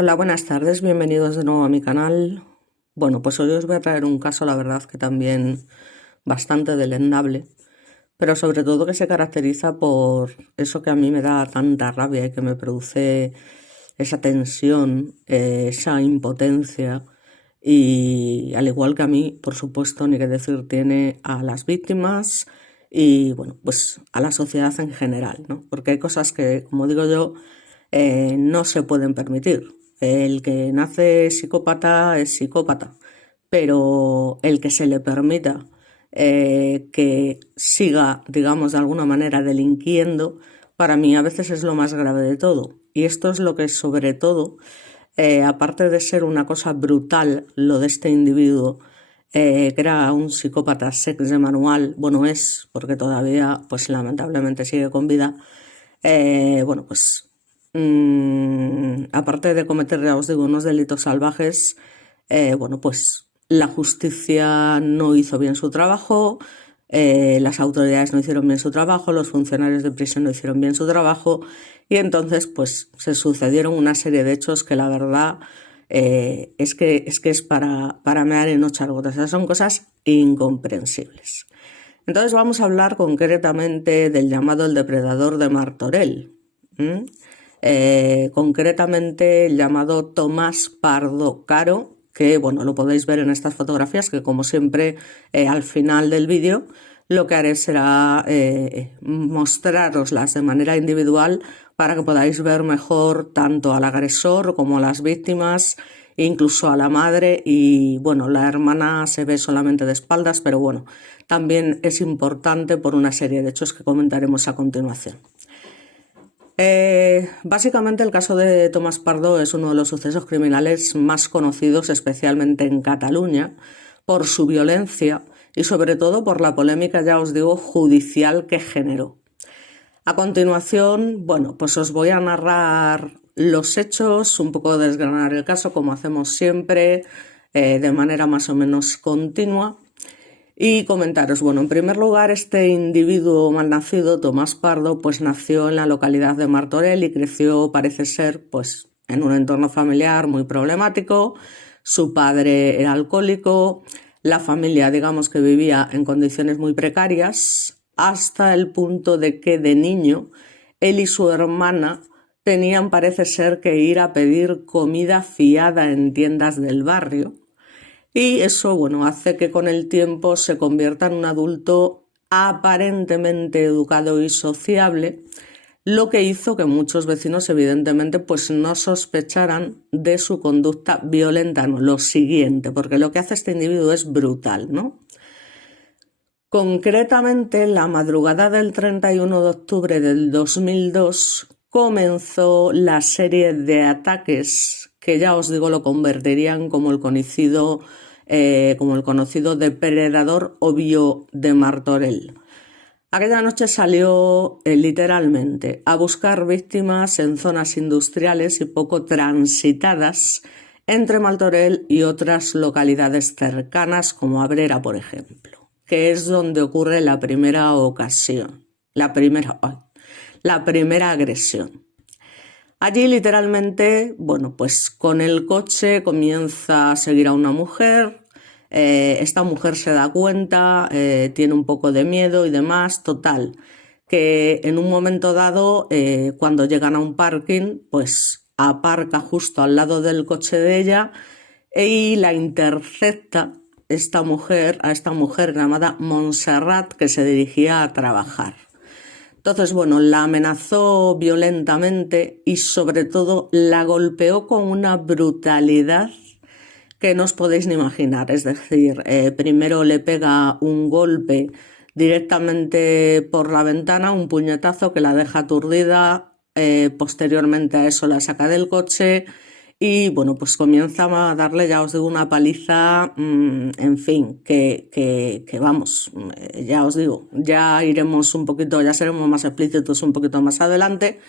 Hola, buenas tardes, bienvenidos de nuevo a mi canal. Bueno, pues hoy os voy a traer un caso, la verdad que también bastante delendable, pero sobre todo que se caracteriza por eso que a mí me da tanta rabia y que me produce esa tensión, esa impotencia y al igual que a mí, por supuesto, ni que decir tiene a las víctimas y bueno, pues a la sociedad en general, ¿no? Porque hay cosas que, como digo yo, no se pueden permitir. El que nace psicópata es psicópata, pero el que se le permita que siga, digamos, de alguna manera delinquiendo, para mí a veces es lo más grave de todo. Y esto es lo que sobre todo, aparte de ser una cosa brutal, lo de este individuo, que era un psicópata sex de manual, bueno, es, porque todavía, pues lamentablemente sigue con vida, bueno, pues aparte de cometer, ya os digo, unos delitos salvajes, bueno, pues la justicia no hizo bien su trabajo, las autoridades no hicieron bien su trabajo, los funcionarios de prisión no hicieron bien su trabajo y entonces pues se sucedieron una serie de hechos que la verdad es para mear en 8 gotas. O sea, son cosas incomprensibles. Entonces vamos a hablar concretamente del llamado el depredador de Martorell. Concretamente el llamado Tomás Pardo Caro, que bueno, lo podéis ver en estas fotografías, que como siempre al final del vídeo lo que haré será mostraroslas de manera individual para que podáis ver mejor tanto al agresor como a las víctimas, incluso a la madre, y bueno, la hermana se ve solamente de espaldas, pero bueno, también es importante por una serie de hechos que comentaremos a continuación. Básicamente el caso de Tomás Pardo es uno de los sucesos criminales más conocidos, especialmente en Cataluña, por su violencia y sobre todo por la polémica, ya os digo, judicial que generó. A continuación, bueno, pues os voy a narrar los hechos, un poco desgranar el caso como hacemos siempre, de manera más o menos continua. Y comentaros, bueno, en primer lugar, este individuo malnacido, Tomás Pardo, pues nació en la localidad de Martorell y creció, parece ser, pues en un entorno familiar muy problemático. Su padre era alcohólico, la familia, digamos que vivía en condiciones muy precarias, hasta el punto de que de niño él y su hermana tenían, parece ser, que ir a pedir comida fiada en tiendas del barrio. Y eso, bueno, hace que con el tiempo se convierta en un adulto aparentemente educado y sociable, lo que hizo que muchos vecinos evidentemente pues no sospecharan de su conducta violenta, no, lo siguiente, porque lo que hace este individuo es brutal, ¿no? Concretamente, la madrugada del 31 de octubre del 2002 comenzó la serie de ataques que ya os digo lo convertirían como el conocido depredador obvio de Martorell. Aquella noche salió literalmente a buscar víctimas en zonas industriales y poco transitadas entre Martorell y otras localidades cercanas como Abrera, por ejemplo, que es donde ocurre la primera ocasión, la primera agresión. Allí literalmente, bueno, pues con el coche comienza a seguir a una mujer, esta mujer se da cuenta, tiene un poco de miedo y demás, total, que en un momento dado, cuando llegan a un parking, pues aparca justo al lado del coche de ella y la intercepta a esta mujer llamada Montserrat, que se dirigía a trabajar. Entonces, bueno, la amenazó violentamente y sobre todo la golpeó con una brutalidad que no os podéis ni imaginar. Es decir, primero le pega un golpe directamente por la ventana, un puñetazo que la deja aturdida, posteriormente a eso la saca del coche y bueno, pues comienza a darle, ya os digo, una paliza, en fin, que vamos, ya os digo, ya iremos un poquito, ya seremos más explícitos un poquito más adelante,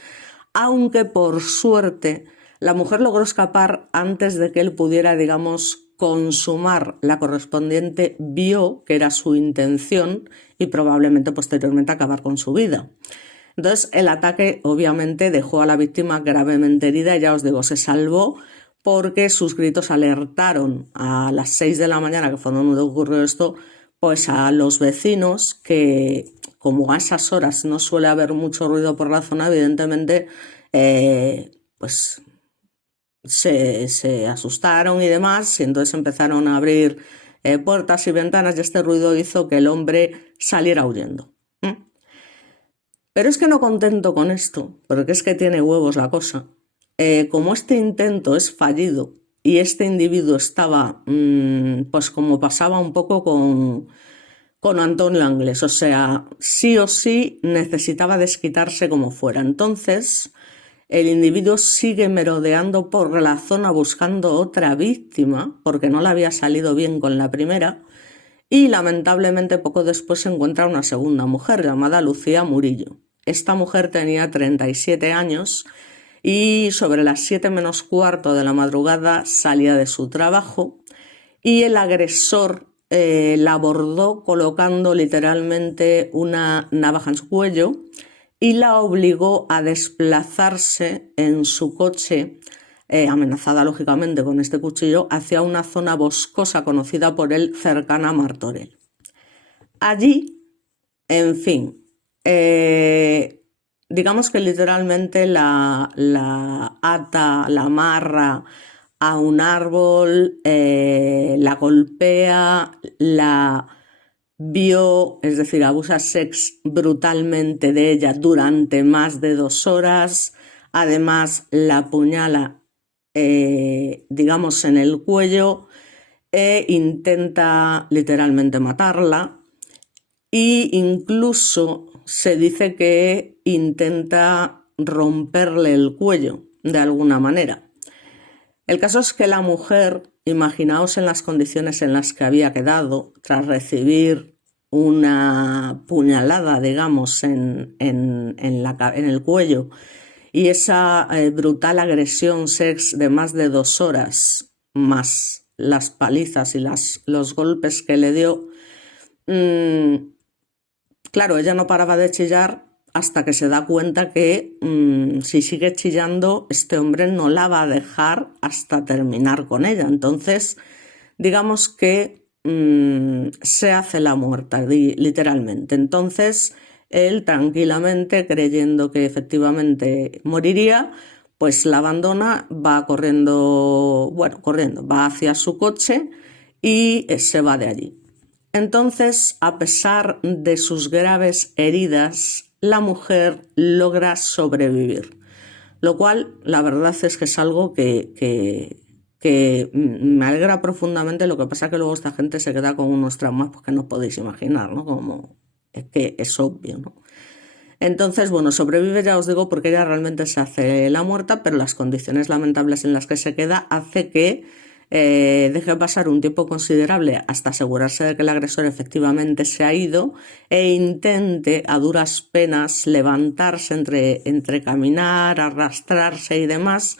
aunque por suerte la mujer logró escapar antes de que él pudiera, digamos, consumar la correspondiente, vio que era su intención y probablemente posteriormente acabar con su vida. Entonces el ataque obviamente dejó a la víctima gravemente herida, ya os digo, se salvó porque sus gritos alertaron a las 6 de la mañana, que fue donde ocurrió esto, pues a los vecinos, que como a esas horas no suele haber mucho ruido por la zona, evidentemente pues se asustaron y demás, y entonces empezaron a abrir puertas y ventanas, y este ruido hizo que el hombre saliera huyendo. Pero es que no contento con esto, porque es que tiene huevos la cosa, como este intento es fallido y este individuo estaba, pues como pasaba un poco con Antonio Anglés, o sea, sí o sí necesitaba desquitarse como fuera. Entonces, el individuo sigue merodeando por la zona buscando otra víctima, porque no le había salido bien con la primera, y lamentablemente poco después se encuentra una segunda mujer llamada Lucía Murillo. Esta mujer tenía 37 años y sobre las 7 menos cuarto de la madrugada salía de su trabajo y el agresor la abordó colocando literalmente una navaja en su cuello y la obligó a desplazarse en su coche, amenazada lógicamente con este cuchillo, hacia una zona boscosa conocida por él cercana a Martorell. Allí, en fin, digamos que literalmente la ata, la amarra a un árbol, la golpea, la vio, es decir, abusa brutalmente de ella durante más de 2 horas, además la apuñala, digamos, en el cuello e intenta literalmente matarla, e incluso se dice que intenta romperle el cuello de alguna manera. El caso es que la mujer, imaginaos en las condiciones en las que había quedado tras recibir una puñalada, digamos, en el cuello, y esa brutal agresión sex de más de 2 horas, más las palizas y los golpes que le dio. Claro, ella no paraba de chillar hasta que se da cuenta que si sigue chillando, este hombre no la va a dejar hasta terminar con ella. Entonces, digamos que se hace la muerta, literalmente. Entonces, él tranquilamente, creyendo que efectivamente moriría, pues la abandona, va corriendo, va hacia su coche y se va de allí. Entonces, a pesar de sus graves heridas, la mujer logra sobrevivir, lo cual la verdad es que es algo que me alegra profundamente. Lo que pasa es que luego esta gente se queda con unos traumas que no podéis imaginar, ¿no? Como es que es obvio, ¿no? Entonces, bueno, sobrevive, ya os digo, porque ella realmente se hace la muerta, pero las condiciones lamentables en las que se queda hace que deje pasar un tiempo considerable hasta asegurarse de que el agresor efectivamente se ha ido e intente a duras penas levantarse entre caminar, arrastrarse y demás.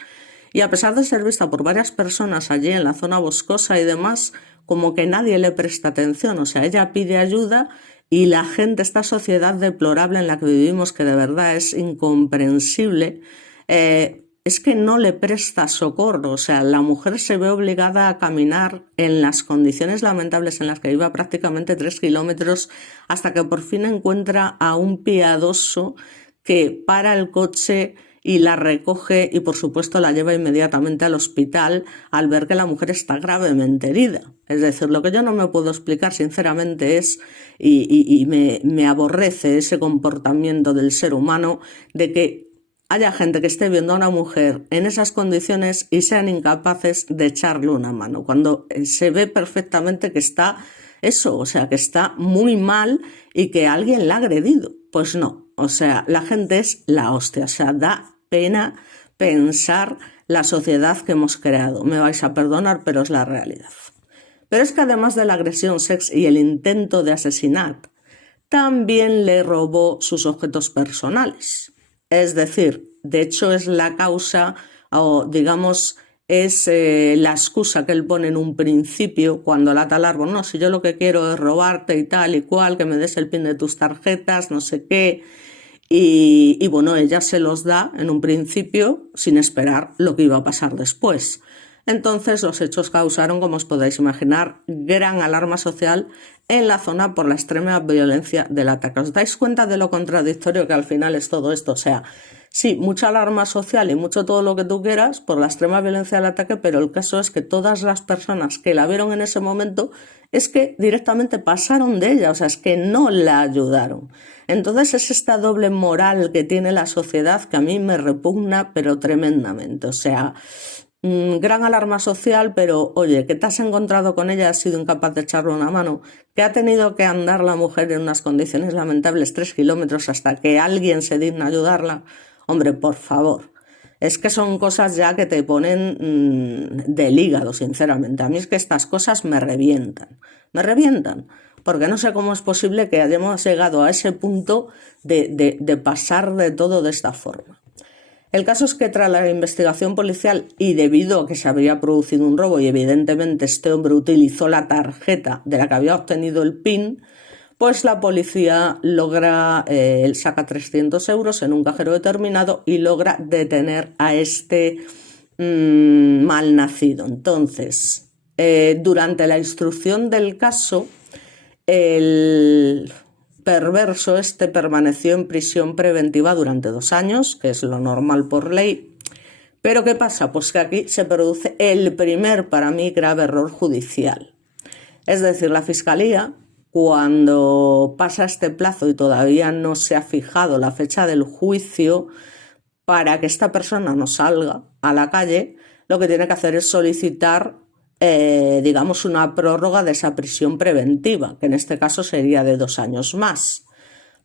Y a pesar de ser vista por varias personas allí en la zona boscosa y demás, como que nadie le presta atención. O sea, ella pide ayuda y la gente, esta sociedad deplorable en la que vivimos, que de verdad es incomprensible, es que no le presta socorro. O sea, la mujer se ve obligada a caminar en las condiciones lamentables en las que iba, prácticamente 3 kilómetros, hasta que por fin encuentra a un piadoso que para el coche y la recoge y por supuesto la lleva inmediatamente al hospital al ver que la mujer está gravemente herida. Es decir, lo que yo no me puedo explicar sinceramente es, y me aborrece ese comportamiento del ser humano, de que haya gente que esté viendo a una mujer en esas condiciones y sean incapaces de echarle una mano, cuando se ve perfectamente que está eso, o sea, que está muy mal y que alguien la ha agredido. Pues no, o sea, la gente es la hostia, o sea, da pena pensar la sociedad que hemos creado. Me vais a perdonar, pero es la realidad. Pero es que además de la agresión sex y el intento de asesinato, también le robó sus objetos personales. Es decir, de hecho es la causa, o digamos, es la excusa que él pone en un principio cuando la ata al árbol. No, si yo lo que quiero es robarte y tal y cual, que me des el pin de tus tarjetas, no sé qué. Y bueno, ella se los da en un principio sin esperar lo que iba a pasar después. Entonces los hechos causaron, como os podéis imaginar, gran alarma social en la zona por la extrema violencia del ataque. ¿Os dais cuenta de lo contradictorio que al final es todo esto? O sea, sí, mucha alarma social y mucho todo lo que tú quieras por la extrema violencia del ataque, pero el caso es que todas las personas que la vieron en ese momento es que directamente pasaron de ella, o sea, es que no la ayudaron. Entonces es esta doble moral que tiene la sociedad que a mí me repugna, pero tremendamente. O sea, gran alarma social, pero oye, que te has encontrado con ella, has sido incapaz de echarle una mano, que ha tenido que andar la mujer en unas condiciones lamentables 3 kilómetros hasta que alguien se digna ayudarla. Hombre, por favor. Es que son cosas ya que te ponen del hígado, sinceramente. A mí es que estas cosas me revientan, porque no sé cómo es posible que hayamos llegado a ese punto de pasar de todo de esta forma. El caso es que tras la investigación policial y debido a que se había producido un robo y evidentemente este hombre utilizó la tarjeta de la que había obtenido el PIN, pues la policía logra, saca 300 euros en un cajero determinado y logra detener a este malnacido. Entonces, durante la instrucción del caso, el perverso este permaneció en prisión preventiva durante 2 años, que es lo normal por ley. Pero ¿qué pasa? Pues que aquí se produce el primer, para mí, grave error judicial. Es decir, la Fiscalía, cuando pasa este plazo y todavía no se ha fijado la fecha del juicio para que esta persona no salga a la calle, lo que tiene que hacer es solicitar, digamos, una prórroga de esa prisión preventiva, que en este caso sería de 2 años más.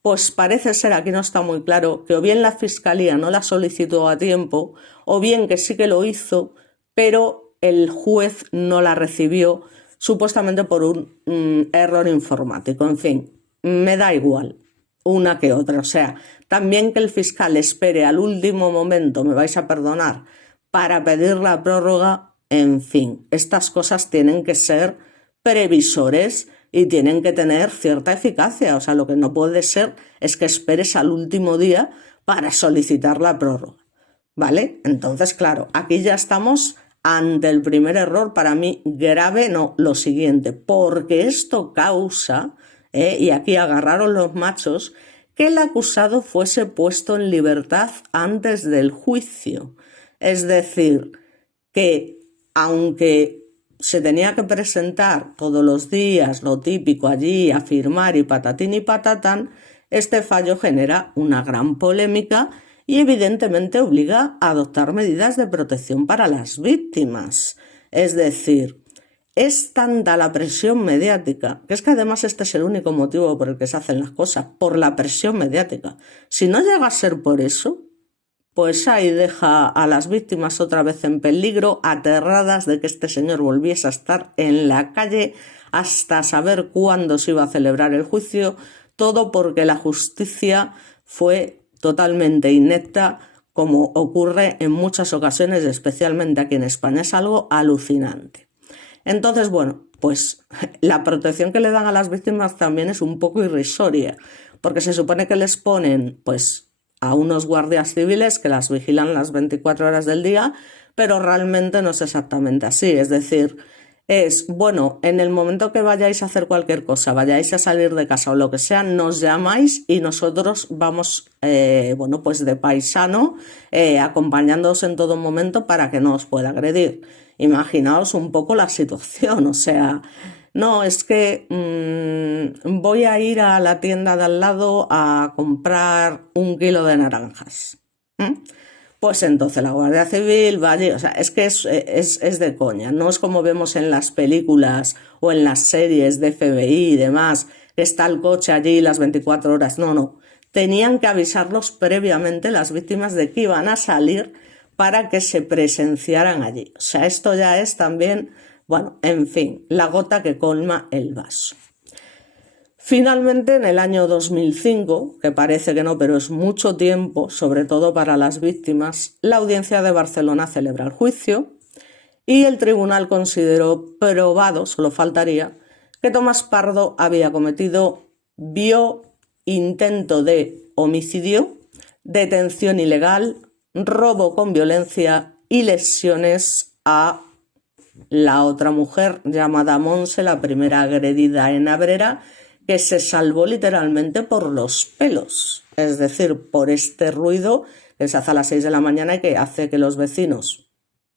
Pues parece ser, aquí no está muy claro, que o bien la Fiscalía no la solicitó a tiempo, o bien que sí que lo hizo, pero el juez no la recibió, supuestamente por un error informático. En fin, me da igual una que otra. O sea, también que el fiscal espere al último momento, me vais a perdonar, para pedir la prórroga, en fin, estas cosas tienen que ser previsores y tienen que tener cierta eficacia. O sea, lo que no puede ser es que esperes al último día para solicitar la prórroga, ¿vale? Entonces, claro, aquí ya estamos ante el primer error, para mí grave, no, lo siguiente, porque esto causa, y aquí agarraron los machos, que el acusado fuese puesto en libertad antes del juicio. Es decir, que aunque se tenía que presentar todos los días, lo típico allí, a firmar y patatín y patatán, este fallo genera una gran polémica y evidentemente obliga a adoptar medidas de protección para las víctimas. Es decir, es tanta la presión mediática, que es que además este es el único motivo por el que se hacen las cosas, por la presión mediática. Si no llega a ser por eso, pues ahí deja a las víctimas otra vez en peligro, aterradas de que este señor volviese a estar en la calle hasta saber cuándo se iba a celebrar el juicio, todo porque la justicia fue totalmente inepta, como ocurre en muchas ocasiones, especialmente aquí en España. Es algo alucinante. Entonces, bueno, pues la protección que le dan a las víctimas también es un poco irrisoria, porque se supone que les ponen, pues, a unos guardias civiles que las vigilan las 24 horas del día, pero realmente no es exactamente así. Es decir, es, bueno, en el momento que vayáis a hacer cualquier cosa, vayáis a salir de casa o lo que sea, nos llamáis y nosotros vamos, bueno, pues de paisano, acompañándoos en todo momento para que no os pueda agredir. Imaginaos un poco la situación, o sea, no, es que voy a ir a la tienda de al lado a comprar 1 kilo de naranjas. Pues entonces la Guardia Civil va allí, o sea, es que es de coña, no es como vemos en las películas o en las series de FBI y demás, que está el coche allí las 24 horas, no. Tenían que avisarlos previamente las víctimas de que iban a salir para que se presenciaran allí. O sea, esto ya es también, bueno, en fin, la gota que colma el vaso. Finalmente, en el año 2005, que parece que no, pero es mucho tiempo, sobre todo para las víctimas, la Audiencia de Barcelona celebra el juicio y el tribunal consideró probado, solo faltaría, que Tomás Pardo había cometido intento de homicidio, detención ilegal, robo con violencia y lesiones a la otra mujer llamada Monse, la primera agredida en Abrera, que se salvó literalmente por los pelos, es decir, por este ruido que se hace a las 6 de la mañana y que hace que los vecinos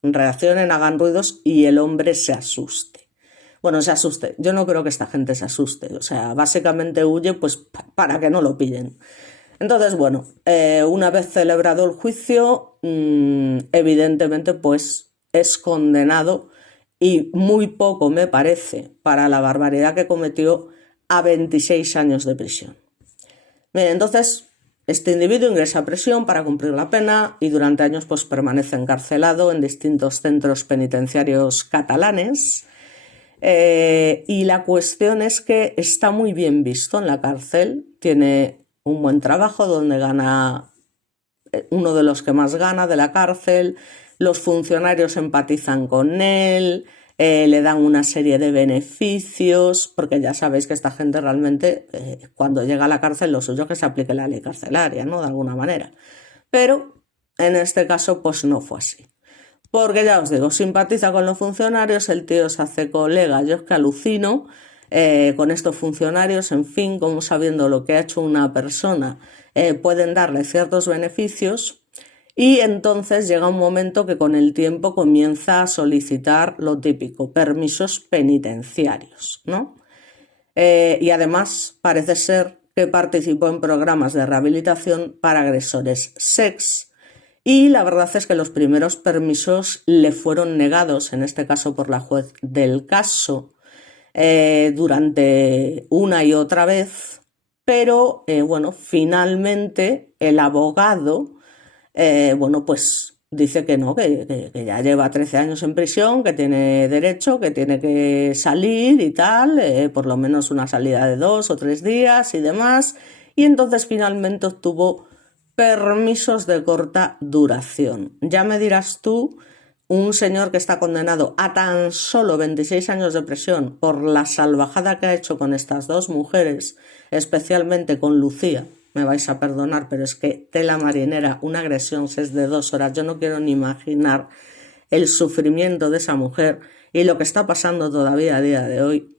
reaccionen, hagan ruidos y el hombre se asuste. Bueno, se asuste. Yo no creo que esta gente se asuste. O sea, básicamente huye pues para que no lo pillen. Entonces, bueno, una vez celebrado el juicio, evidentemente pues es condenado y muy poco me parece para la barbaridad que cometió a 26 años de prisión. Bien, entonces este individuo ingresa a prisión para cumplir la pena y durante años pues permanece encarcelado en distintos centros penitenciarios catalanes. Y la cuestión es que está muy bien visto en la cárcel, tiene un buen trabajo donde gana uno de los que más gana de la cárcel, los funcionarios empatizan con él, le dan una serie de beneficios, porque ya sabéis que esta gente realmente cuando llega a la cárcel lo suyo es que se aplique la ley carcelaria, ¿no? De alguna manera. Pero en este caso pues no fue así. Porque ya os digo, simpatiza con los funcionarios, el tío se hace colega, yo es que alucino con estos funcionarios, en fin, como sabiendo lo que ha hecho una persona, pueden darle ciertos beneficios y entonces llega un momento que con el tiempo comienza a solicitar lo típico, permisos penitenciarios, ¿no? Y además parece ser que participó en programas de rehabilitación para agresores sex. Y la verdad es que los primeros permisos le fueron negados, en este caso por la juez del caso, durante una y otra vez, pero bueno, finalmente el abogado, bueno, pues dice que no, que ya lleva 13 años en prisión, que tiene derecho, que tiene que salir y tal, por lo menos una salida de 2 o 3 días y demás, y entonces finalmente obtuvo permisos de corta duración. Ya me dirás tú, un señor que está condenado a tan solo 26 años de prisión por la salvajada que ha hecho con estas dos mujeres, especialmente con Lucía, me vais a perdonar, pero es que tela marinera, una agresión si es de 2 horas, yo no quiero ni imaginar el sufrimiento de esa mujer y lo que está pasando todavía a día de hoy.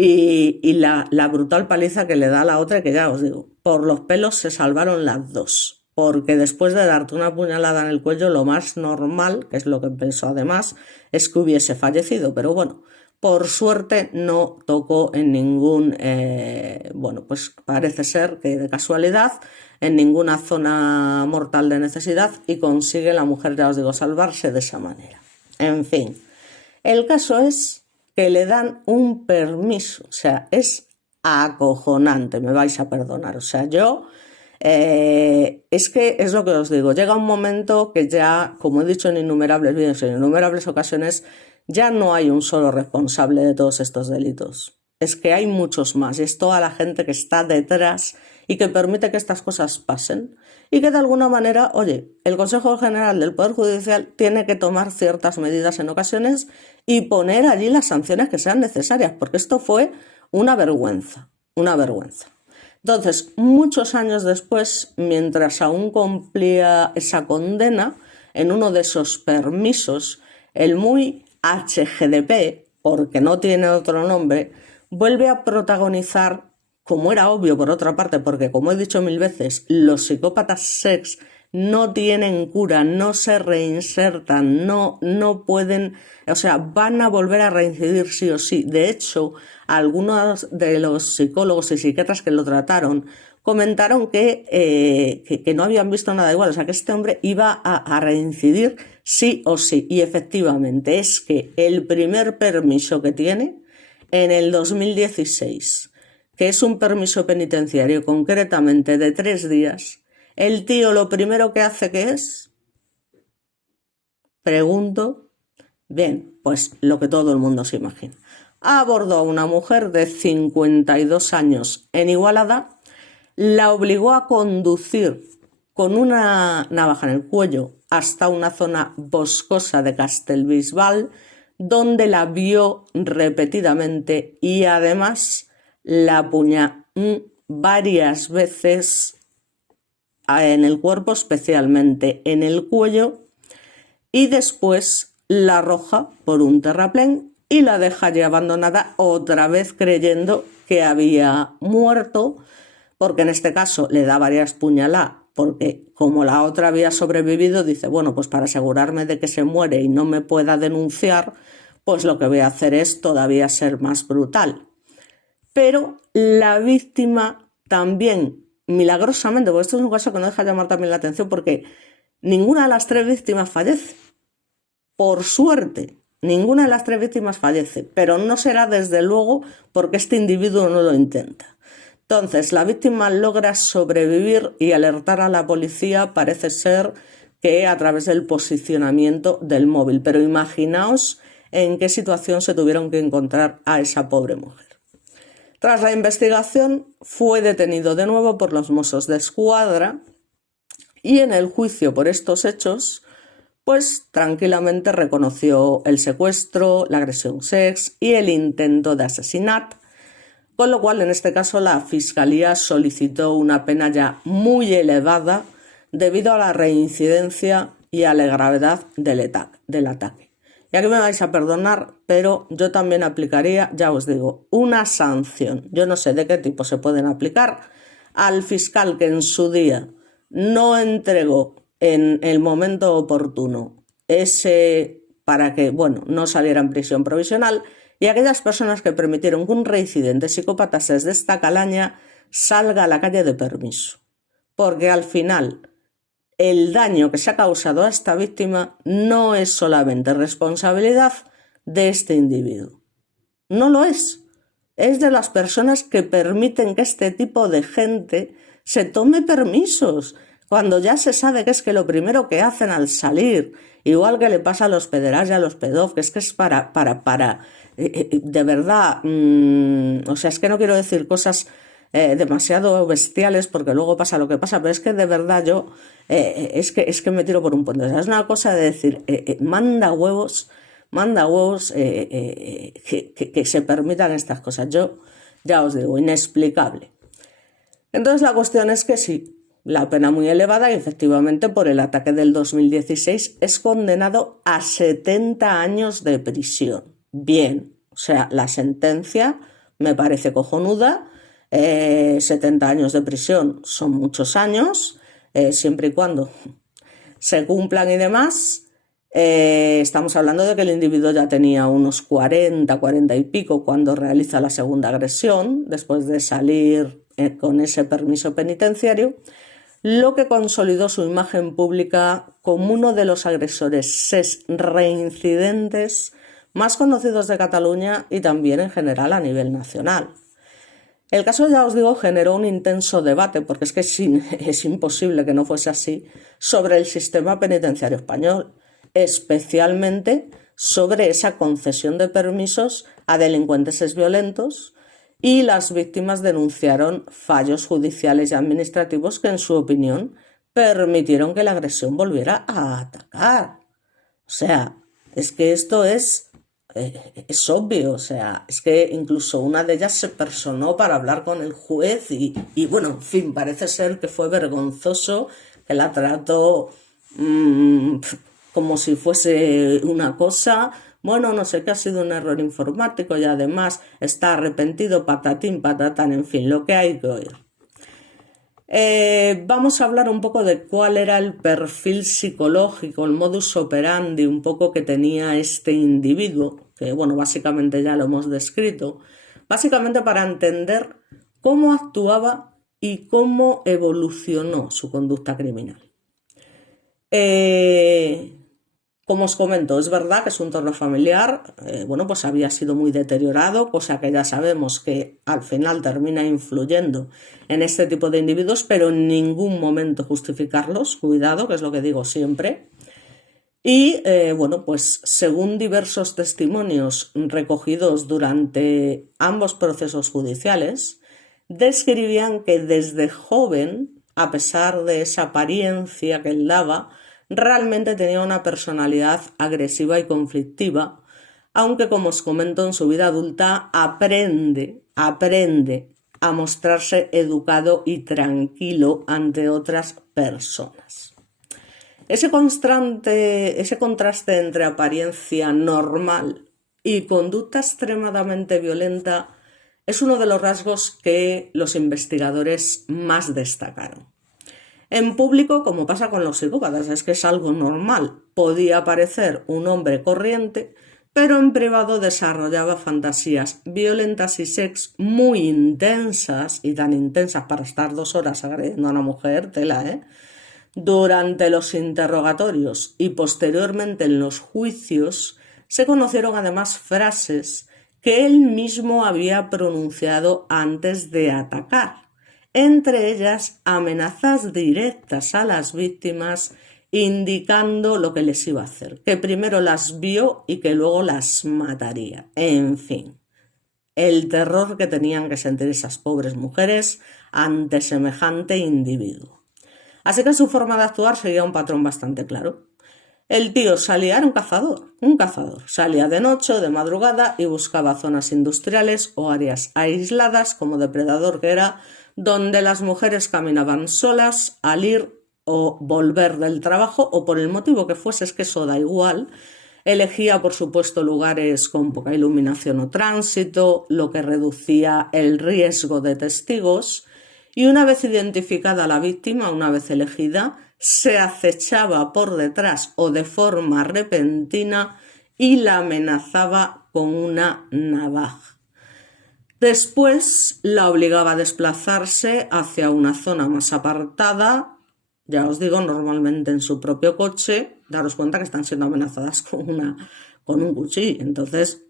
Y la brutal paliza que le da a la otra, que ya os digo, por los pelos se salvaron las dos, porque después de darte una puñalada en el cuello, lo más normal, que es lo que pensó además, es que hubiese fallecido, pero bueno, por suerte no tocó en ningún, bueno, pues parece ser que de casualidad, en ninguna zona mortal de necesidad y consigue la mujer, ya os digo, salvarse de esa manera. En fin, el caso es que le dan un permiso, o sea, es acojonante, me vais a perdonar, o sea, yo, es que es lo que os digo, llega un momento que ya, como he dicho en innumerables vídeos, en innumerables ocasiones, ya no hay un solo responsable de todos estos delitos, es que hay muchos más y es toda la gente que está detrás y que permite que estas cosas pasen y que de alguna manera, oye, el Consejo General del Poder Judicial tiene que tomar ciertas medidas en ocasiones y poner allí las sanciones que sean necesarias, porque esto fue una vergüenza, una vergüenza. Entonces, muchos años después, mientras aún cumplía esa condena, en uno de esos permisos, el muy HGDP, porque no tiene otro nombre, vuelve a protagonizar, como era obvio por otra parte, porque como he dicho 1000 veces, los psicópatas sex no tienen cura, no se reinsertan, no pueden, o sea, van a volver a reincidir sí o sí. De hecho, algunos de los psicólogos y psiquiatras que lo trataron comentaron que no habían visto nada igual, o sea, que este hombre iba a reincidir sí o sí. Y efectivamente, es que el primer permiso que tiene en el 2016, que es un permiso penitenciario concretamente de 3 días, el tío lo primero que hace que es, pregunto, bien, pues lo que todo el mundo se imagina. Abordó a una mujer de 52 años en Igualada, la obligó a conducir con una navaja en el cuello hasta una zona boscosa de Castellbisbal, donde la vio repetidamente y además la apuñaló varias veces en el cuerpo, especialmente en el cuello, y después la arroja por un terraplén y la deja allí abandonada, otra vez creyendo que había muerto, porque en este caso le da varias puñaladas, porque como la otra había sobrevivido, dice, bueno, pues para asegurarme de que se muere y no me pueda denunciar, pues lo que voy a hacer es todavía ser más brutal. Pero la víctima también, milagrosamente, porque esto es un caso que no deja de llamar también la atención, porque ninguna de las 3 víctimas fallece. Por suerte, ninguna de las 3 víctimas fallece, pero no será desde luego porque este individuo no lo intenta. Entonces, la víctima logra sobrevivir y alertar a la policía, parece ser que a través del posicionamiento del móvil. Pero imaginaos en qué situación se tuvieron que encontrar a esa pobre mujer. Tras la investigación, fue detenido de nuevo por los Mossos d'Esquadra y en el juicio por estos hechos, pues tranquilamente reconoció el secuestro, la agresión sex y el intento de asesinato, con lo cual en este caso la Fiscalía solicitó una pena ya muy elevada debido a la reincidencia y a la gravedad del ataque. Y aquí me vais a perdonar, pero yo también aplicaría, ya os digo, una sanción. Yo no sé de qué tipo se pueden aplicar al fiscal que en su día no entregó en el momento oportuno ese para que, bueno, no saliera en prisión provisional, y aquellas personas que permitieron que un reincidente psicópata desde esta calaña salga a la calle de permiso. Porque al final el daño que se ha causado a esta víctima no es solamente responsabilidad de este individuo. No lo es. Es de las personas que permiten que este tipo de gente se tome permisos, cuando ya se sabe que es que lo primero que hacen al salir, igual que le pasa a los pederastas y a los pedófilos, que es para de verdad, o sea, es que no quiero decir cosas demasiado bestiales porque luego pasa lo que pasa, pero es que de verdad yo, es que me tiro por un puente. O sea, es una cosa de decir, manda huevos que se permitan estas cosas. Yo ya os digo, inexplicable. Entonces la cuestión es que sí, la pena muy elevada y efectivamente por el ataque del 2016 es condenado a 70 años de prisión. Bien, o sea, la sentencia me parece cojonuda. 70 años de prisión son muchos años, siempre y cuando se cumplan y demás. Estamos hablando de que el individuo ya tenía unos 40 y pico cuando realiza la segunda agresión, después de salir con ese permiso penitenciario, lo que consolidó su imagen pública como uno de los agresores reincidentes más conocidos de Cataluña y también en general a nivel nacional. El caso, ya os digo, generó un intenso debate, porque es que es imposible que no fuese así, sobre el sistema penitenciario español, especialmente sobre esa concesión de permisos a delincuentes violentos, y las víctimas denunciaron fallos judiciales y administrativos que, en su opinión, permitieron que la agresión volviera a atacar. O sea, es que esto es obvio, o sea, es que incluso una de ellas se personó para hablar con el juez y bueno, en fin, parece ser que fue vergonzoso, que la trató como si fuese una cosa, bueno, no sé, que ha sido un error informático y además está arrepentido, patatín, patatán, en fin, lo que hay que oír. Vamos a hablar un poco de cuál era el perfil psicológico, el modus operandi un poco que tenía este individuo, que bueno, básicamente ya lo hemos descrito, básicamente para entender cómo actuaba y cómo evolucionó su conducta criminal. Como os comento, es verdad que su entorno familiar, bueno, pues había sido muy deteriorado, cosa que ya sabemos que al final termina influyendo en este tipo de individuos, pero en ningún momento justificarlos, cuidado, que es lo que digo siempre. Y bueno, pues según diversos testimonios recogidos durante ambos procesos judiciales, describían que desde joven, a pesar de esa apariencia que él daba, realmente tenía una personalidad agresiva y conflictiva, aunque, como os comento, en su vida adulta aprende a mostrarse educado y tranquilo ante otras personas. Ese contraste entre apariencia normal y conducta extremadamente violenta es uno de los rasgos que los investigadores más destacaron. En público, como pasa con los psicópatas, es que es algo normal. Podía parecer un hombre corriente, pero en privado desarrollaba fantasías violentas y sex muy intensas, y tan intensas para estar 2 horas agrediendo a una mujer, tela, ¿eh? Durante los interrogatorios y posteriormente en los juicios se conocieron además frases que él mismo había pronunciado antes de atacar, entre ellas amenazas directas a las víctimas indicando lo que les iba a hacer, que primero las vio y que luego las mataría. En fin, el terror que tenían que sentir esas pobres mujeres ante semejante individuo. Así que su forma de actuar seguía un patrón bastante claro. El tío salía, era un cazador. Salía de noche o de madrugada y buscaba zonas industriales o áreas aisladas, como depredador que era, donde las mujeres caminaban solas al ir o volver del trabajo o por el motivo que fuese, es que eso da igual. Elegía, por supuesto, lugares con poca iluminación o tránsito, lo que reducía el riesgo de testigos. Y una vez identificada la víctima, una vez elegida, se acechaba por detrás o de forma repentina y la amenazaba con una navaja. Después la obligaba a desplazarse hacia una zona más apartada, ya os digo, normalmente en su propio coche. Daros cuenta que están siendo amenazadas con un cuchillo, entonces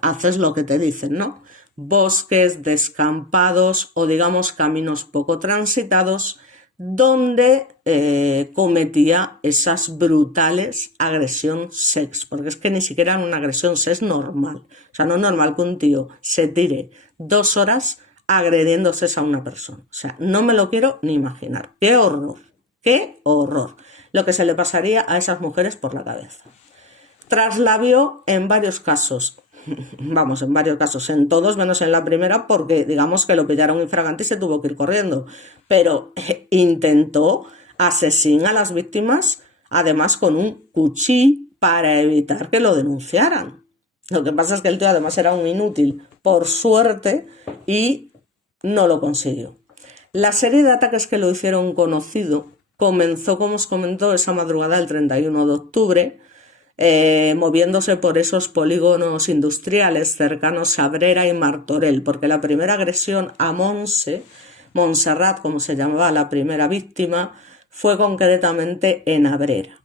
haces lo que te dicen, ¿no? Bosques, descampados o digamos caminos poco transitados donde cometía esas brutales agresión sex, porque es que ni siquiera era una agresión sex normal. O sea, no es normal que un tío se tire 2 horas agrediéndose a una persona. O sea, no me lo quiero ni imaginar. ¡Qué horror! ¡Qué horror! Lo que se le pasaría a esas mujeres por la cabeza. Traslavió en varios casos, en todos menos en la primera, porque digamos que lo pillaron infragante y se tuvo que ir corriendo, pero intentó asesinar a las víctimas, además con un cuchillo para evitar que lo denunciaran. Lo que pasa es que el tío además era un inútil, por suerte, y no lo consiguió. La serie de ataques que lo hicieron conocido comenzó, como os comentó, esa madrugada del 31 de octubre, moviéndose por esos polígonos industriales cercanos a Abrera y Martorell, porque la primera agresión a Montserrat, como se llamaba la primera víctima, fue concretamente en Abrera,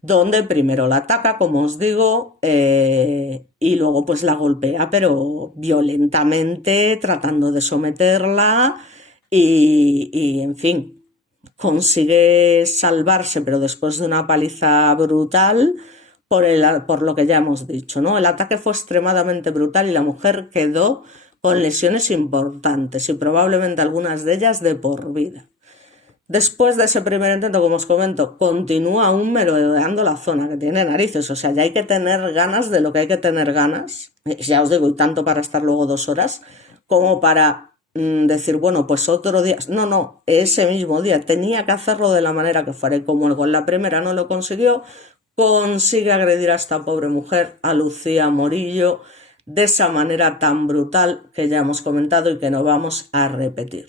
donde primero la ataca, como os digo, y luego pues la golpea, pero violentamente, tratando de someterla y en fin, consigue salvarse, pero después de una paliza brutal, por lo que ya hemos dicho, ¿no? El ataque fue extremadamente brutal y la mujer quedó con lesiones importantes y probablemente algunas de ellas de por vida. Después de ese primer intento, como os comento, continúa aún merodeando la zona, que tiene narices, o sea, ya hay que tener ganas de lo que hay que tener ganas, ya os digo, y tanto para estar luego 2 horas, como para decir, bueno, pues otro día. No, ese mismo día tenía que hacerlo de la manera que fuera, y como con la primera no lo consiguió, consigue agredir a esta pobre mujer, a Lucía Morillo, de esa manera tan brutal que ya hemos comentado y que no vamos a repetir.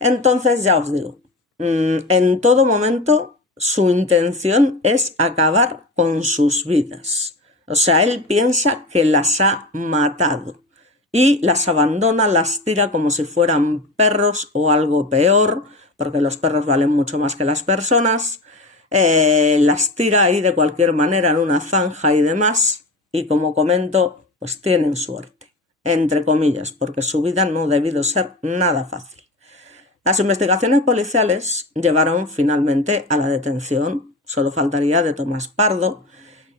Entonces, ya os digo, en todo momento su intención es acabar con sus vidas. O sea, él piensa que las ha matado y las abandona, las tira como si fueran perros o algo peor, porque los perros valen mucho más que las personas. Las tira ahí de cualquier manera en una zanja y demás, y como comento, pues tienen suerte, entre comillas, porque su vida no ha debido ser nada fácil. Las investigaciones policiales llevaron finalmente a la detención, solo faltaría, de Tomás Pardo,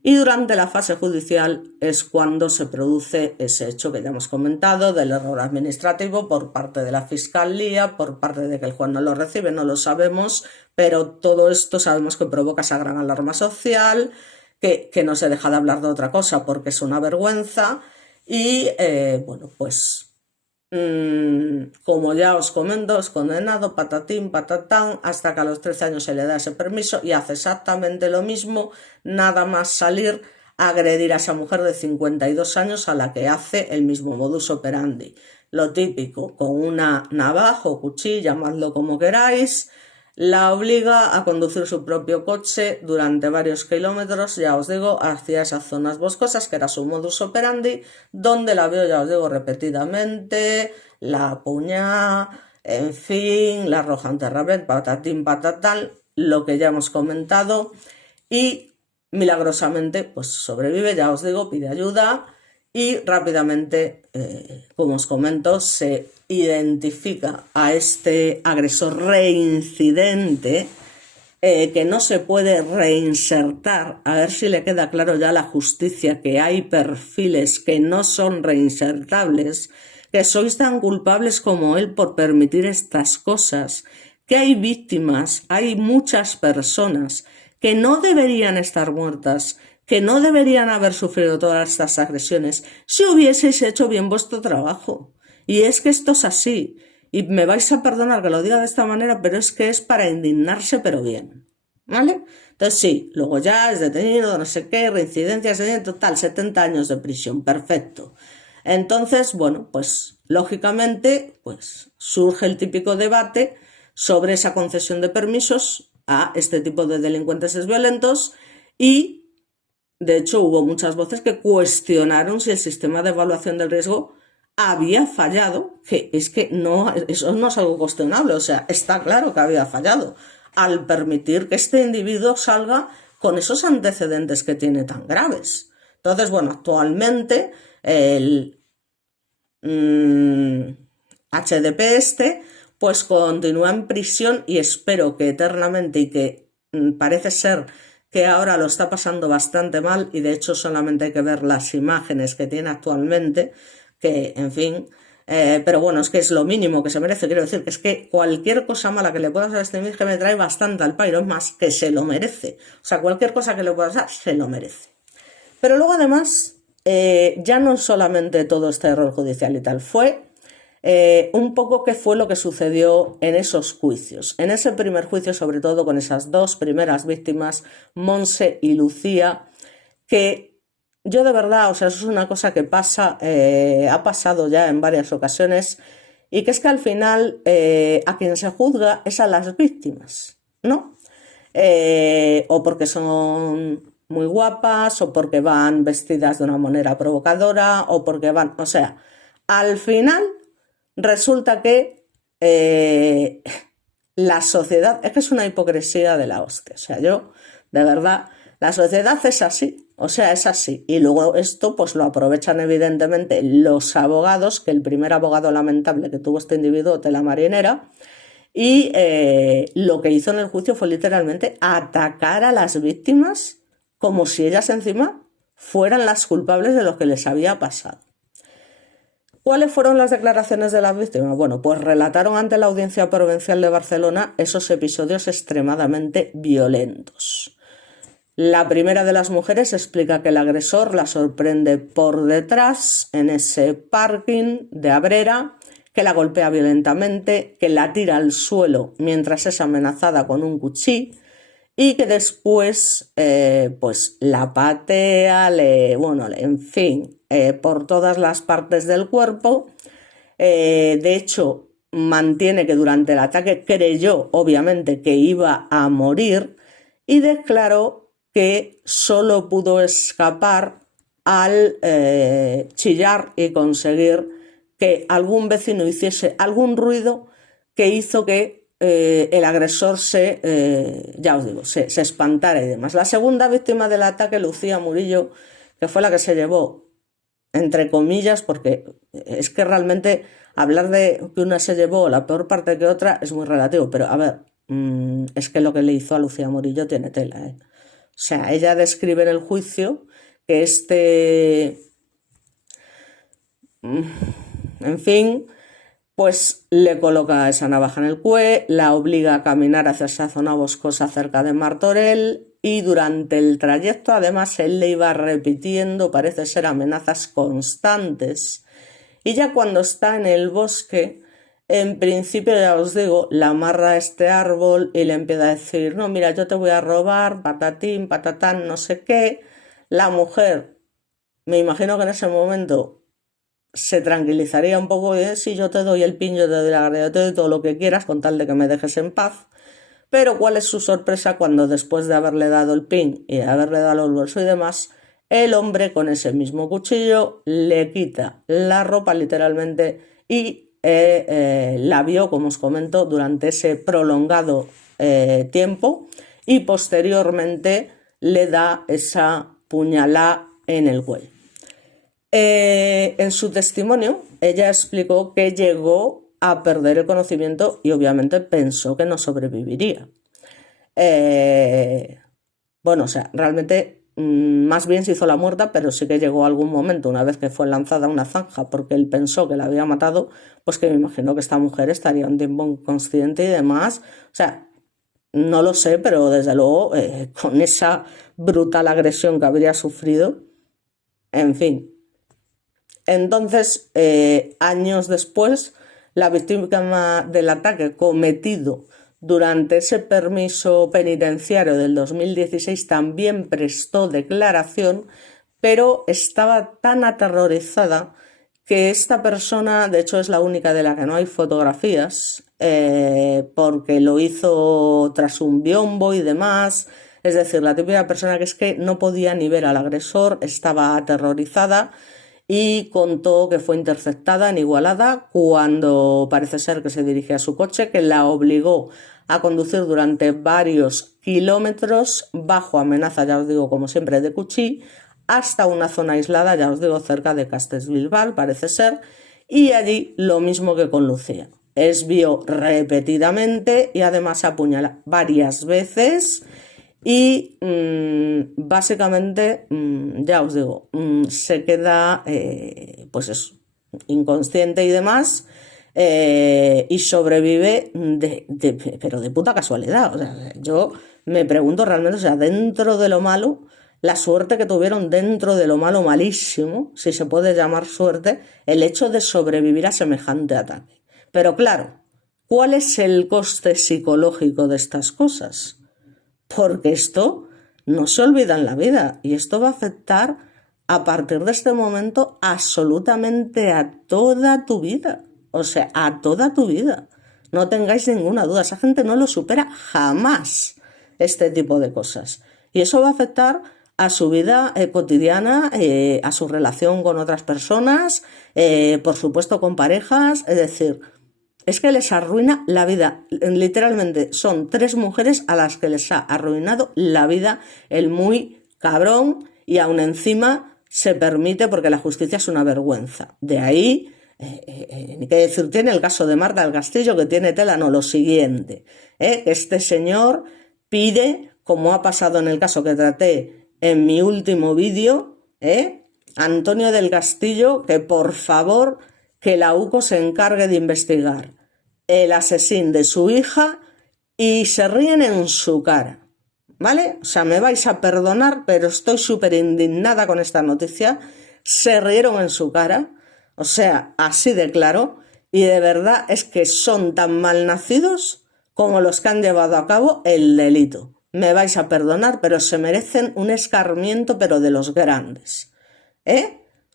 y durante la fase judicial es cuando se produce ese hecho que ya hemos comentado, del error administrativo por parte de la Fiscalía, por parte de que el juez no lo recibe, no lo sabemos, pero todo esto sabemos que provoca esa gran alarma social, que no se deja de hablar de otra cosa porque es una vergüenza, y bueno, pues como ya os comento, es condenado, patatín, patatán, hasta que a los 13 años se le da ese permiso y hace exactamente lo mismo, nada más salir a agredir a esa mujer de 52 años a la que hace el mismo modus operandi. Lo típico, con una navaja o cuchillo, llamadlo como queráis, la obliga a conducir su propio coche durante varios kilómetros, ya os digo, hacia esas zonas boscosas, que era su modus operandi, donde la veo, ya os digo, repetidamente, la apuña, en fin, la arroja en terrabet, patatín, patatán, lo que ya hemos comentado, y milagrosamente, pues sobrevive, ya os digo, pide ayuda y rápidamente, como os comento, se identifica a este agresor reincidente, que no se puede reinsertar. A ver si le queda claro ya a la justicia que hay perfiles que no son reinsertables, que sois tan culpables como él por permitir estas cosas, que hay víctimas, hay muchas personas que no deberían estar muertas, que no deberían haber sufrido todas estas agresiones si hubieseis hecho bien vuestro trabajo. Y es que esto es así. Y me vais a perdonar que lo diga de esta manera, pero es que es para indignarse, pero bien. ¿Vale? Entonces sí, luego ya es detenido, no sé qué, reincidencias, en total, 70 años de prisión, perfecto. Entonces, bueno, pues lógicamente, pues surge el típico debate sobre esa concesión de permisos a este tipo de delincuentes violentos y, de hecho, hubo muchas voces que cuestionaron si el sistema de evaluación del riesgo había fallado, que es que no, eso no es algo cuestionable, o sea, está claro que había fallado al permitir que este individuo salga con esos antecedentes que tiene tan graves. Entonces, bueno, actualmente el HDP pues continúa en prisión y espero que eternamente, y que parece ser que ahora lo está pasando bastante mal, y de hecho solamente hay que ver las imágenes que tiene actualmente, que en fin, pero bueno, es que es lo mínimo que se merece. Quiero decir que es que cualquier cosa mala que le puedas hacer a este que me trae bastante al pairo, es más, que se lo merece. O sea, cualquier cosa que le puedas dar, se lo merece. Pero luego además, ya no solamente todo este error judicial y tal, fue un poco qué fue lo que sucedió en esos juicios. En ese primer juicio, sobre todo con esas dos primeras víctimas, Monse y Lucía, que yo de verdad, o sea, eso es una cosa que pasa, ha pasado ya en varias ocasiones, y que es que al final a quien se juzga es a las víctimas, ¿no? O porque son muy guapas, o porque van vestidas de una manera provocadora, o porque van, o sea, al final resulta que la sociedad, es que es una hipocresía de la hostia, o sea, yo, de verdad, la sociedad es así, o sea, es así. Y luego esto pues lo aprovechan evidentemente los abogados, que el primer abogado lamentable que tuvo este individuo de la marinera, y lo que hizo en el juicio fue literalmente atacar a las víctimas como si ellas encima fueran las culpables de lo que les había pasado. ¿Cuáles fueron las declaraciones de las víctimas? Bueno, pues relataron ante la Audiencia Provincial de Barcelona esos episodios extremadamente violentos. La primera de las mujeres explica que el agresor la sorprende por detrás en ese parking de Abrera, que la golpea violentamente, que la tira al suelo mientras es amenazada con un cuchillo y que después pues la patea, bueno, en fin, por todas las partes del cuerpo. De hecho, mantiene que durante el ataque creyó, obviamente, que iba a morir, y declaró que solo pudo escapar al chillar y conseguir que algún vecino hiciese algún ruido que hizo que el agresor ya os digo, se espantara y demás. La segunda víctima del ataque, Lucía Murillo, que fue la que se llevó, entre comillas, porque es que realmente hablar de que una se llevó la peor parte que otra es muy relativo, pero a ver, es que lo que le hizo a Lucía Murillo tiene tela, ¿eh? O sea, ella describe en el juicio que en fin, pues le coloca esa navaja en el cuello, la obliga a caminar hacia esa zona boscosa cerca de Martorell, y durante el trayecto además él le iba repitiendo, parece ser, amenazas constantes, Y ya cuando está en el bosque, en principio, ya os digo, la amarra a este árbol y le empieza a decir, no, mira, yo te voy a robar, patatín, patatán, no sé qué. La mujer, me imagino que en ese momento se tranquilizaría un poco y si yo te doy el pin, yo te doy la garra, yo te doy todo lo que quieras con tal de que me dejes en paz. Pero ¿cuál es su sorpresa cuando después de haberle dado el pin y haberle dado los bolsos y demás, el hombre con ese mismo cuchillo le quita la ropa literalmente y la vio, como os comento, durante ese prolongado tiempo y posteriormente le da esa puñalada en el cuello. En su testimonio, ella explicó que llegó a perder el conocimiento y obviamente pensó que no sobreviviría. Bueno, o sea, realmente más bien se hizo la muerta, pero sí que llegó algún momento, una vez que fue lanzada a una zanja porque él pensó que la había matado, pues que me imagino que esta mujer estaría un tiempo inconsciente y demás. O sea, no lo sé, pero desde luego con esa brutal agresión que habría sufrido, en fin. Entonces, años después, la víctima del ataque cometido durante ese permiso penitenciario del 2016 también prestó declaración, pero estaba tan aterrorizada que esta persona, de hecho es la única de la que no hay fotografías, porque lo hizo tras un biombo y demás. Es decir, la típica persona que es que no podía ni ver al agresor, estaba aterrorizada y contó que fue interceptada en Igualada cuando parece ser que se dirigía a su coche, que la obligó a conducir durante varios kilómetros bajo amenaza, ya os digo, como siempre, de cuchillo, hasta una zona aislada, ya os digo, cerca de Castellbilbal, parece ser, y allí lo mismo que con Lucía. Esvió repetidamente y además apuñala varias veces y básicamente, ya os digo, se queda pues eso, inconsciente y demás, y sobrevive pero de puta casualidad. O sea, yo me pregunto realmente, o sea, dentro de lo malo, la suerte que tuvieron dentro de lo malo malísimo, si se puede llamar suerte, el hecho de sobrevivir a semejante ataque. Pero claro, ¿cuál es el coste psicológico de estas cosas? Porque esto no se olvida en la vida y esto va a afectar a partir de este momento absolutamente a toda tu vida. O sea, a toda tu vida. No tengáis ninguna duda. Esa gente no lo supera jamás, este tipo de cosas. Y eso va a afectar a su vida cotidiana, a su relación con otras personas, por supuesto con parejas. Es decir, es que les arruina la vida. Literalmente son 3 mujeres a las que les ha arruinado la vida el muy cabrón y aún encima se permite porque la justicia es una vergüenza. De ahí, ni qué decir tiene el caso de Marta del Castillo, que tiene tela, no, lo siguiente. Este señor pide, como ha pasado en el caso que traté en mi último vídeo, Antonio del Castillo, que por favor que la UCO se encargue de investigar el asesino de su hija y se ríen en su cara, ¿vale? O sea, me vais a perdonar, pero estoy súper indignada con esta noticia. Se rieron en su cara, o sea, así de claro, y de verdad es que son tan malnacidos como los que han llevado a cabo el delito. Me vais a perdonar, pero se merecen un escarmiento, pero de los grandes,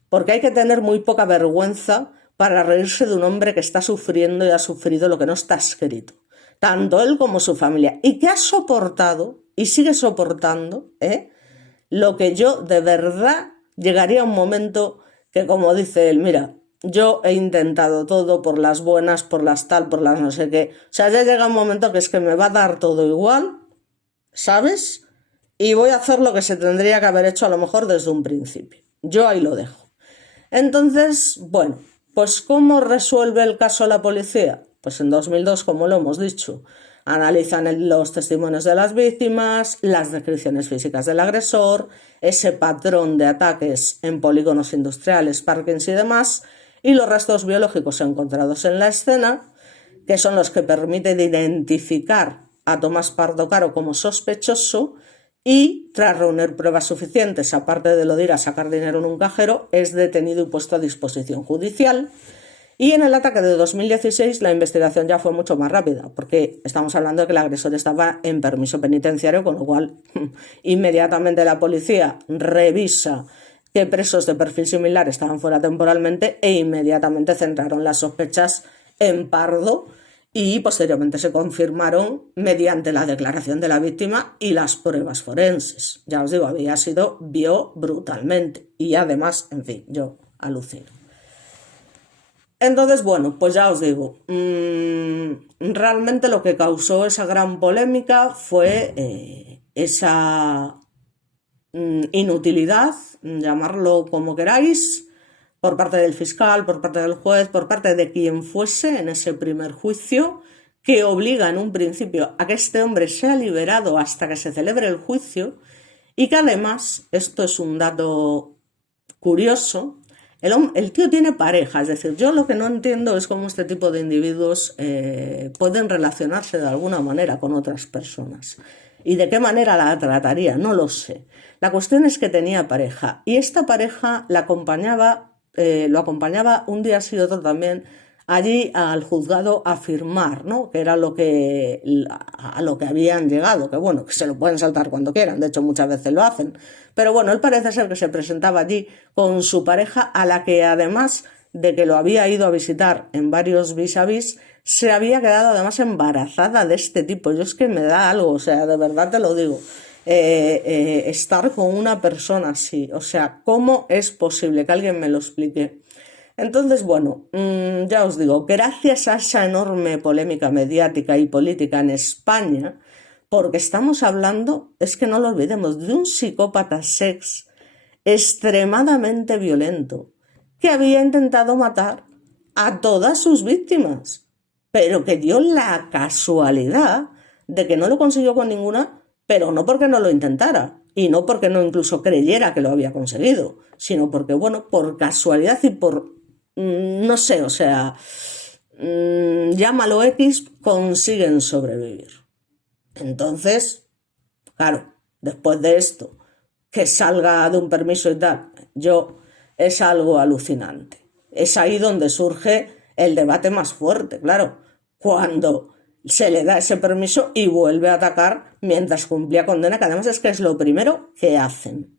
porque hay que tener muy poca vergüenza para reírse de un hombre que está sufriendo y ha sufrido lo que no está escrito. Tanto él como su familia. Y que ha soportado y sigue soportando, lo que yo de verdad llegaría a un momento que, como dice él, mira, yo he intentado todo por las buenas, por las tal, por las no sé qué. O sea, ya llega un momento que es que me va a dar todo igual, ¿sabes? Y voy a hacer lo que se tendría que haber hecho a lo mejor desde un principio. Yo ahí lo dejo. Entonces, bueno, pues ¿cómo resuelve el caso la policía? Pues en 2002, como lo hemos dicho, analizan los testimonios de las víctimas, las descripciones físicas del agresor, ese patrón de ataques en polígonos industriales, parkings y demás, y los restos biológicos encontrados en la escena, que son los que permiten identificar a Tomás Pardo Caro como sospechoso y, tras reunir pruebas suficientes, aparte de lo de ir a sacar dinero en un cajero, es detenido y puesto a disposición judicial. Y en el ataque de 2016 la investigación ya fue mucho más rápida, porque estamos hablando de que el agresor estaba en permiso penitenciario, con lo cual inmediatamente la policía revisa qué presos de perfil similar estaban fuera temporalmente e inmediatamente centraron las sospechas en Pardo y posteriormente se confirmaron mediante la declaración de la víctima y las pruebas forenses. Ya os digo, vio brutalmente y además, en fin, yo alucino. Entonces, bueno, pues ya os digo, realmente lo que causó esa gran polémica fue esa inutilidad, llamarlo como queráis, por parte del fiscal, por parte del juez, por parte de quien fuese en ese primer juicio, que obliga en un principio a que este hombre sea liberado hasta que se celebre el juicio y que además, esto es un dato curioso, el tío tiene pareja, es decir, yo lo que no entiendo es cómo este tipo de individuos pueden relacionarse de alguna manera con otras personas. ¿Y de qué manera la trataría? No lo sé. La cuestión es que tenía pareja y esta pareja lo acompañaba un día sí otro también allí al juzgado a firmar, ¿no? Que era a lo que habían llegado, que bueno, que se lo pueden saltar cuando quieran, de hecho muchas veces lo hacen. Pero bueno, él parece ser que se presentaba allí con su pareja, a la que además de que lo había ido a visitar en varios vis a vis, se había quedado además embarazada de este tipo. Yo es que me da algo, o sea, de verdad te lo digo. Estar con una persona así, o sea, ¿cómo es posible? Que alguien me lo explique. Entonces, bueno, ya os digo, gracias a esa enorme polémica mediática y política en España, porque estamos hablando, es que no lo olvidemos, de un psicópata sex extremadamente violento que había intentado matar a todas sus víctimas, pero que dio la casualidad de que no lo consiguió con ninguna, pero no porque no lo intentara y no porque no incluso creyera que lo había conseguido, sino porque, bueno, por casualidad y por, no sé, o sea, llámalo X, consiguen sobrevivir. Entonces, claro, después de esto, que salga de un permiso y tal, es algo alucinante. Es ahí donde surge el debate más fuerte, claro, cuando se le da ese permiso y vuelve a atacar mientras cumplía condena, que además es que es lo primero que hacen.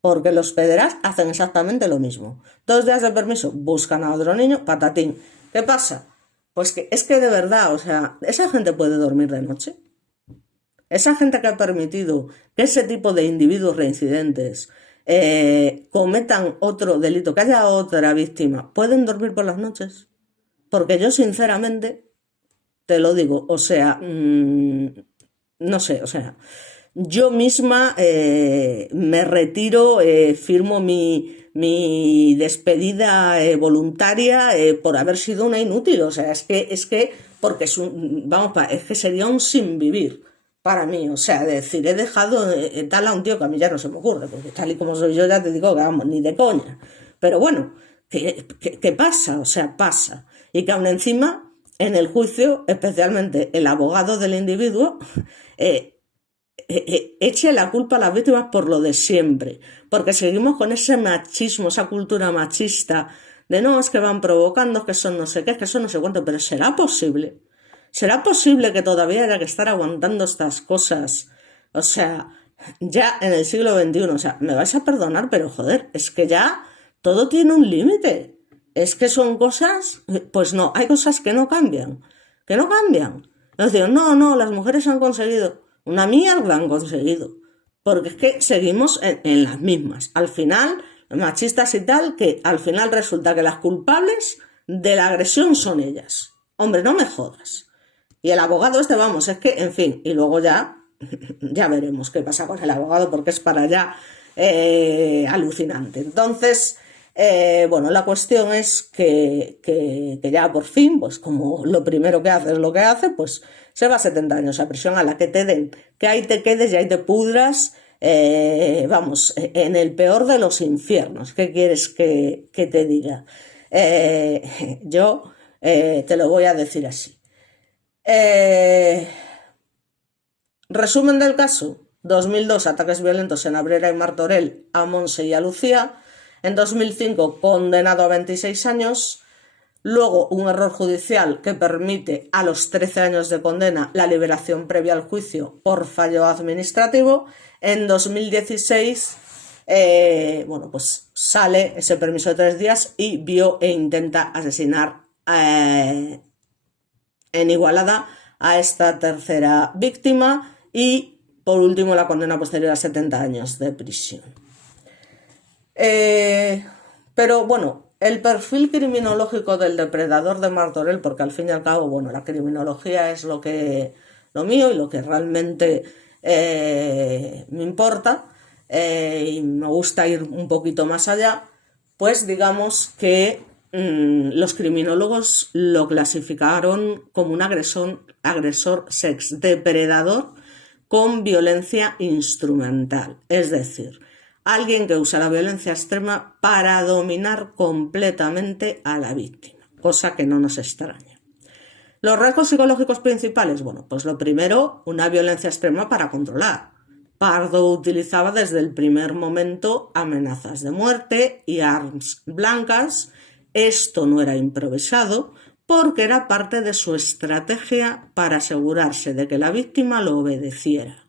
Porque los pederas hacen exactamente lo mismo. 2 días de permiso, buscan a otro niño, patatín. ¿Qué pasa? Pues que es que de verdad, o sea, ¿esa gente puede dormir de noche? Esa gente que ha permitido que ese tipo de individuos reincidentes cometan otro delito, que haya otra víctima, ¿pueden dormir por las noches? Porque yo sinceramente te lo digo, o sea, no sé, o sea, yo misma me retiro, firmo mi despedida voluntaria por haber sido una inútil, o sea, porque es que sería un sinvivir para mí, o sea, decir, he dejado tal a un tío que a mí ya no se me ocurre, porque tal y como soy yo ya te digo que vamos, ni de coña, pero bueno, ¿qué pasa? O sea, pasa, y que aún encima, en el juicio, especialmente el abogado del individuo, eche la culpa a las víctimas por lo de siempre, porque seguimos con ese machismo, esa cultura machista de no, es que van provocando, que son no sé qué, que son no sé cuánto, pero ¿será posible? ¿Será posible que todavía haya que estar aguantando estas cosas? O sea, ya en el siglo XXI, o sea, me vais a perdonar, pero joder, es que ya todo tiene un límite. Es que son cosas, pues no, hay cosas que no cambian, que no cambian. Nos digo, no, las mujeres han conseguido. Una mierda han conseguido. Porque es que seguimos en las mismas. Al final, machistas y tal, que al final resulta que las culpables de la agresión son ellas. Hombre, no me jodas. Y el abogado este, vamos, es que, en fin, y luego ya veremos qué pasa con el abogado, porque es para allá alucinante. Entonces, bueno, la cuestión es que ya por fin, pues como lo primero que hace es lo que hace, pues se va a 70 años a prisión, a la que te den, que ahí te quedes y ahí te pudras, vamos, en el peor de los infiernos. ¿Qué quieres que te diga? Yo te lo voy a decir así. Resumen del caso. 2002, ataques violentos en Abrera y Martorell a Monse y a Lucía. En 2005, condenado a 26 años. Luego, un error judicial que permite a los 13 años de condena la liberación previa al juicio por fallo administrativo. En 2016, pues sale ese permiso de 3 días y vio e intenta asesinar en Igualada a esta tercera víctima y, por último, la condena posterior a 70 años de prisión. Pero bueno, el perfil criminológico del depredador de Martorell, porque al fin y al cabo, bueno, la criminología es lo mío y lo que realmente me importa, y me gusta ir un poquito más allá, pues digamos que los criminólogos lo clasificaron como un agresor sex depredador con violencia instrumental, es decir, alguien que usa la violencia extrema para dominar completamente a la víctima, cosa que no nos extraña. Los rasgos psicológicos principales, bueno, pues lo primero, una violencia extrema para controlar. Pardo utilizaba desde el primer momento amenazas de muerte y armas blancas. Esto no era improvisado porque era parte de su estrategia para asegurarse de que la víctima lo obedeciera.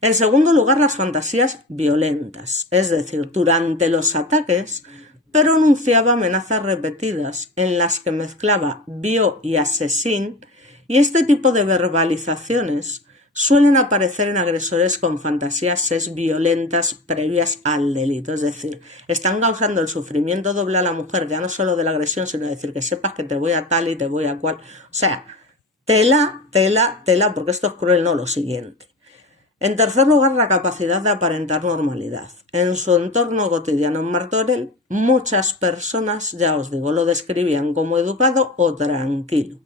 En segundo lugar, las fantasías violentas, es decir, durante los ataques pronunciaba amenazas repetidas en las que mezclaba bio y asesín, y este tipo de verbalizaciones suelen aparecer en agresores con fantasías violentas previas al delito, es decir, están causando el sufrimiento doble a la mujer, ya no solo de la agresión, sino decir que sepas que te voy a tal y te voy a cual, o sea, tela, porque esto es cruel, no lo siguiente. En tercer lugar, la capacidad de aparentar normalidad. En su entorno cotidiano en Martorell, muchas personas, ya os digo, lo describían como educado o tranquilo,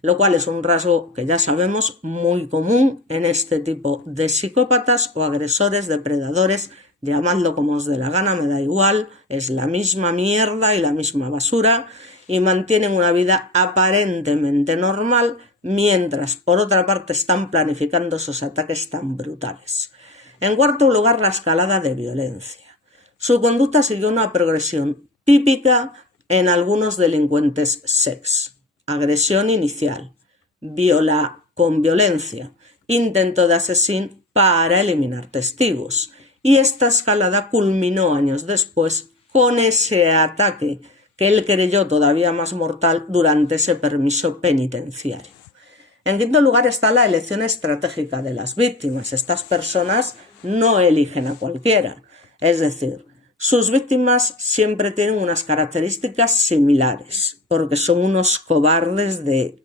lo cual es un rasgo que ya sabemos muy común en este tipo de psicópatas o agresores, depredadores, llamadlo como os dé la gana, me da igual, es la misma mierda y la misma basura, y mantienen una vida aparentemente normal, mientras por otra parte están planificando esos ataques tan brutales. En cuarto lugar, la escalada de violencia. Su conducta siguió una progresión típica en algunos delincuentes sex. Agresión inicial, viola con violencia, intento de asesín para eliminar testigos. Y esta escalada culminó años después con ese ataque que él creyó todavía más mortal durante ese permiso penitenciario. En quinto lugar está la elección estratégica de las víctimas. Estas personas no eligen a cualquiera, es decir, sus víctimas siempre tienen unas características similares, porque son unos cobardes de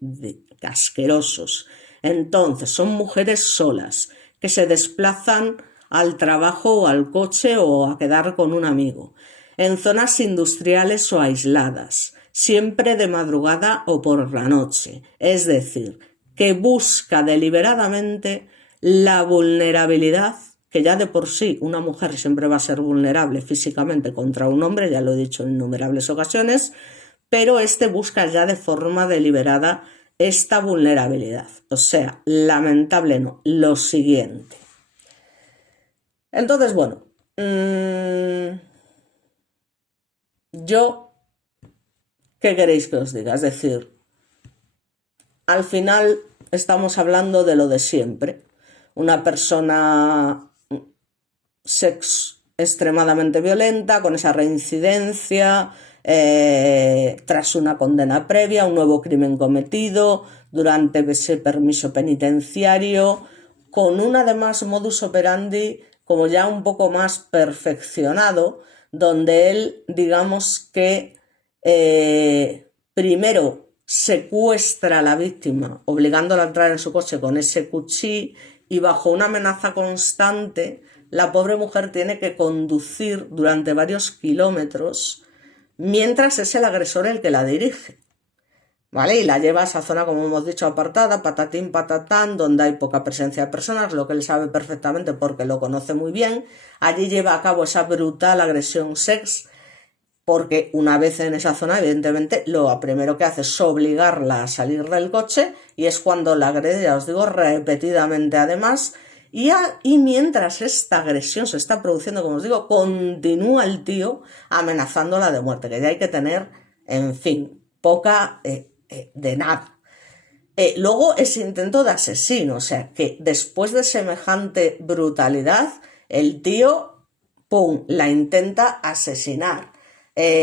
asquerosos. Entonces, son mujeres solas, que se desplazan al trabajo o al coche o a quedar con un amigo, en zonas industriales o aisladas, siempre de madrugada o por la noche, es decir, que busca deliberadamente la vulnerabilidad, que ya de por sí una mujer siempre va a ser vulnerable físicamente contra un hombre, ya lo he dicho en innumerables ocasiones, pero busca ya de forma deliberada esta vulnerabilidad. O sea, lamentable no, lo siguiente. Entonces, bueno, yo, ¿qué queréis que os diga? Es decir, al final estamos hablando de lo de siempre. Una persona extremadamente violenta, con esa reincidencia, tras una condena previa, un nuevo crimen cometido, durante ese permiso penitenciario, con un además modus operandi como ya un poco más perfeccionado, donde él, digamos que primero secuestra a la víctima, obligándola a entrar en su coche con ese cuchillo, y bajo una amenaza constante, la pobre mujer tiene que conducir durante varios kilómetros, mientras es el agresor el que la dirige, ¿vale? Y la lleva a esa zona, como hemos dicho, apartada, patatín, patatán, donde hay poca presencia de personas, lo que él sabe perfectamente porque lo conoce muy bien. Allí lleva a cabo esa brutal agresión sex, porque una vez en esa zona, evidentemente, lo primero que hace es obligarla a salir del coche, y es cuando la agrede, ya os digo, repetidamente además, Y mientras esta agresión se está produciendo, como os digo, continúa el tío amenazándola de muerte, que ya hay que tener, en fin, poca de nada. Luego ese intento de asesino, o sea, que después de semejante brutalidad, el tío, ¡pum!, la intenta asesinar.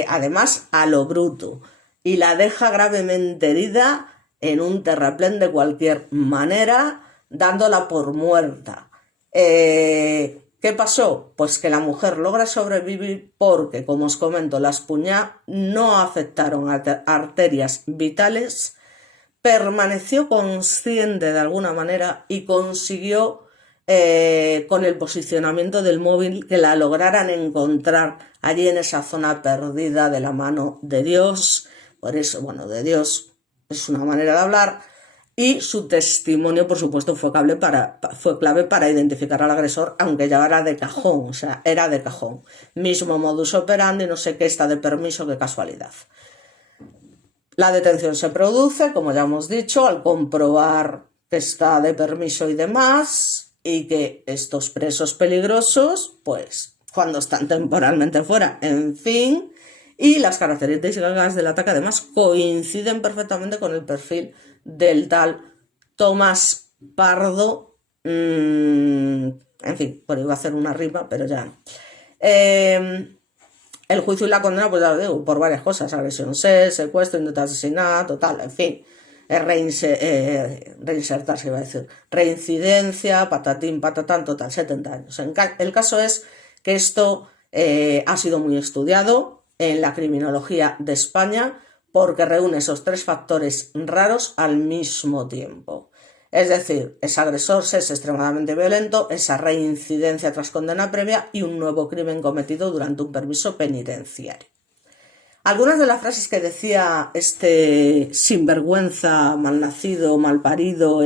Además, a lo bruto. Y la deja gravemente herida en un terraplén de cualquier manera, dándola por muerta. ¿Qué pasó? Pues que la mujer logra sobrevivir porque, como os comento, las puñaladas no afectaron a arterias vitales, permaneció consciente de alguna manera y consiguió, con el posicionamiento del móvil, que la lograran encontrar allí en esa zona perdida de la mano de Dios. Por eso, bueno, de Dios es una manera de hablar. Y su testimonio, por supuesto, fue clave para identificar al agresor, aunque ya era de cajón, o sea, era de cajón. Mismo modus operandi, no sé qué, está de permiso, qué casualidad. La detención se produce, como ya hemos dicho, al comprobar que está de permiso y demás, y que estos presos peligrosos, pues, cuando están temporalmente fuera, en fin, y las características del ataque además coinciden perfectamente con el perfil del tal Tomás Pardo, en fin, pues iba a hacer una rima, pero ya no. El juicio y la condena, pues ya lo digo, por varias cosas: agresión, secuestro, intento de asesinato, tal, en fin, reinsertarse, iba a decir, reincidencia, patatín, patatán, total, 70 años. El caso es que esto ha sido muy estudiado en la criminología de España, porque reúne esos tres factores raros al mismo tiempo. Es decir, ese agresor es extremadamente violento, esa reincidencia tras condena previa y un nuevo crimen cometido durante un permiso penitenciario. Algunas de las frases que decía este sinvergüenza, malnacido, malparido,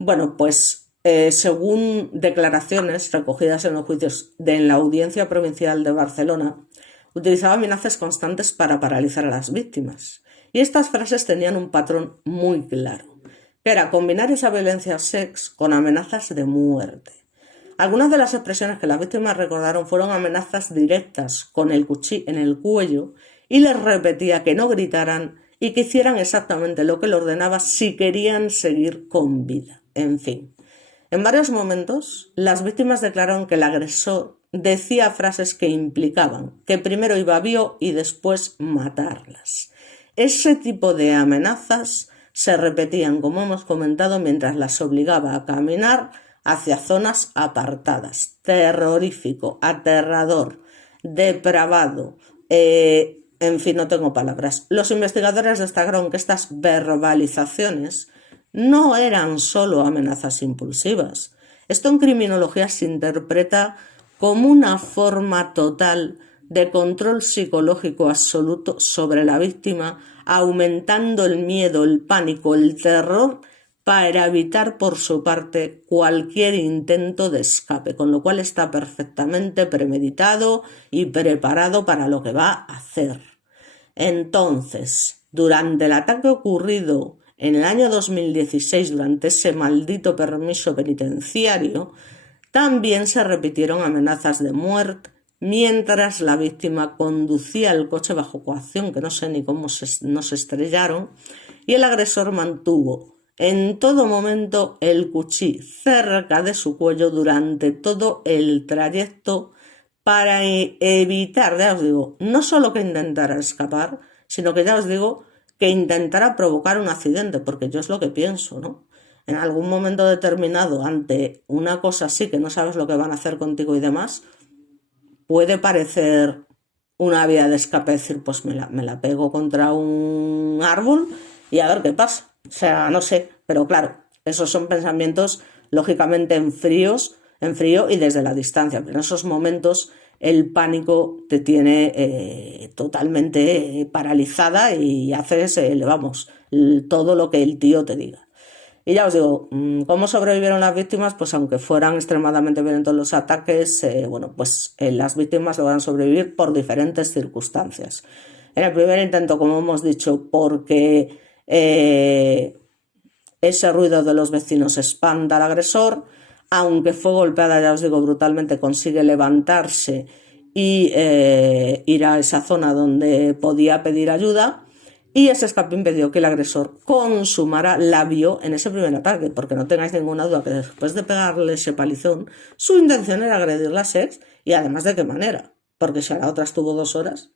bueno, pues según declaraciones recogidas en los juicios en la Audiencia Provincial de Barcelona, utilizaba amenazas constantes para paralizar a las víctimas. Y estas frases tenían un patrón muy claro, que era combinar esa violencia sex con amenazas de muerte. Algunas de las expresiones que las víctimas recordaron fueron amenazas directas con el cuchillo en el cuello, y les repetía que no gritaran y que hicieran exactamente lo que le ordenaba si querían seguir con vida. En fin, en varios momentos las víctimas declararon que el agresor decía frases que implicaban que primero iba vivo y después matarlas. Ese tipo de amenazas se repetían, como hemos comentado, mientras las obligaba a caminar hacia zonas apartadas. Terrorífico, aterrador, depravado, en fin, no tengo palabras. Los investigadores destacaron que estas verbalizaciones no eran solo amenazas impulsivas. Esto en criminología se interpreta como una forma total de control psicológico absoluto sobre la víctima, aumentando el miedo, el pánico, el terror, para evitar por su parte cualquier intento de escape, con lo cual está perfectamente premeditado y preparado para lo que va a hacer. Entonces, durante el ataque ocurrido en el año 2016, durante ese maldito permiso penitenciario, también se repitieron amenazas de muerte mientras la víctima conducía el coche bajo coacción, que no sé ni cómo no se estrellaron, y el agresor mantuvo en todo momento el cuchillo cerca de su cuello durante todo el trayecto para evitar, ya os digo, no solo que intentara escapar, sino que ya os digo que intentara provocar un accidente, porque yo es lo que pienso, ¿no? En algún momento determinado, ante una cosa así que no sabes lo que van a hacer contigo y demás, puede parecer una vía de escape, decir, pues me la pego contra un árbol y a ver qué pasa. O sea, no sé, pero claro, esos son pensamientos lógicamente en frío y desde la distancia, pero en esos momentos el pánico te tiene totalmente paralizada y haces, vamos, todo lo que el tío te diga. Y ya os digo, ¿cómo sobrevivieron las víctimas? Pues aunque fueran extremadamente violentos los ataques, bueno, pues las víctimas logran sobrevivir por diferentes circunstancias. En el primer intento, como hemos dicho, porque Ese ruido de los vecinos espanta al agresor, aunque fue golpeada, ya os digo, brutalmente, consigue levantarse y ir a esa zona donde podía pedir ayuda. Y ese escape impidió que el agresor consumara la vio en ese primer ataque, porque no tengáis ninguna duda que después de pegarle ese palizón, su intención era agredirla a sex, y además de qué manera, porque si a la otra estuvo 2 horas,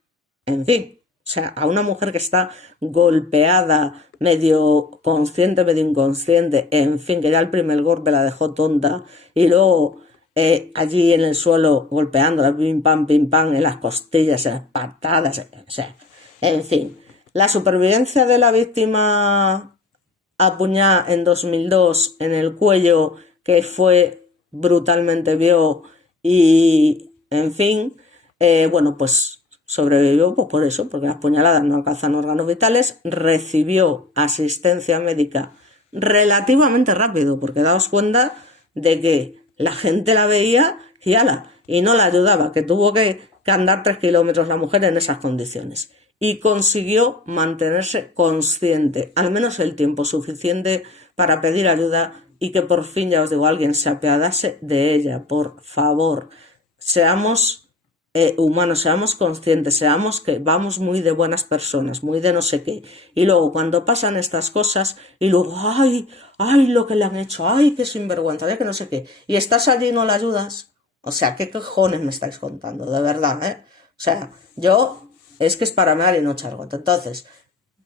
en fin, o sea, a una mujer que está golpeada, medio consciente, medio inconsciente, en fin, que ya el primer golpe la dejó tonta, y luego allí en el suelo golpeándola, pim pam, en las costillas, en las patadas, o sea, en fin. La supervivencia de la víctima apuñada en 2002 en el cuello, que fue brutalmente vio y, en fin, bueno, pues sobrevivió pues por eso, porque las puñaladas no alcanzan órganos vitales, recibió asistencia médica relativamente rápido, porque daos cuenta de que la gente la veía y ala, y no la ayudaba, que tuvo que andar 3 kilómetros la mujer en esas condiciones. Y consiguió mantenerse consciente, al menos el tiempo suficiente para pedir ayuda y que por fin, ya os digo, alguien se apiadase de ella. Por favor, seamos humanos, seamos conscientes, seamos que vamos muy de buenas personas, muy de no sé qué. Y luego cuando pasan estas cosas y luego, ay, ay, lo que le han hecho, ay, qué sinvergüenza, ay, que no sé qué. Y estás allí y no la ayudas. O sea, ¿qué cojones me estáis contando? De verdad, ¿eh? O sea, yo... es que es para mear y no echar gota. Entonces,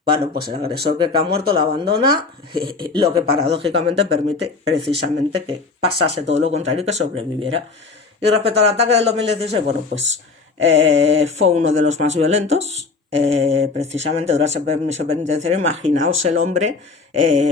bueno, pues el agresor que ha muerto la abandona, lo que paradójicamente permite precisamente que pasase todo lo contrario y que sobreviviera. Y respecto al ataque del 2016, bueno, pues fue uno de los más violentos. Precisamente durante ese permiso penitenciario, imaginaos el hombre,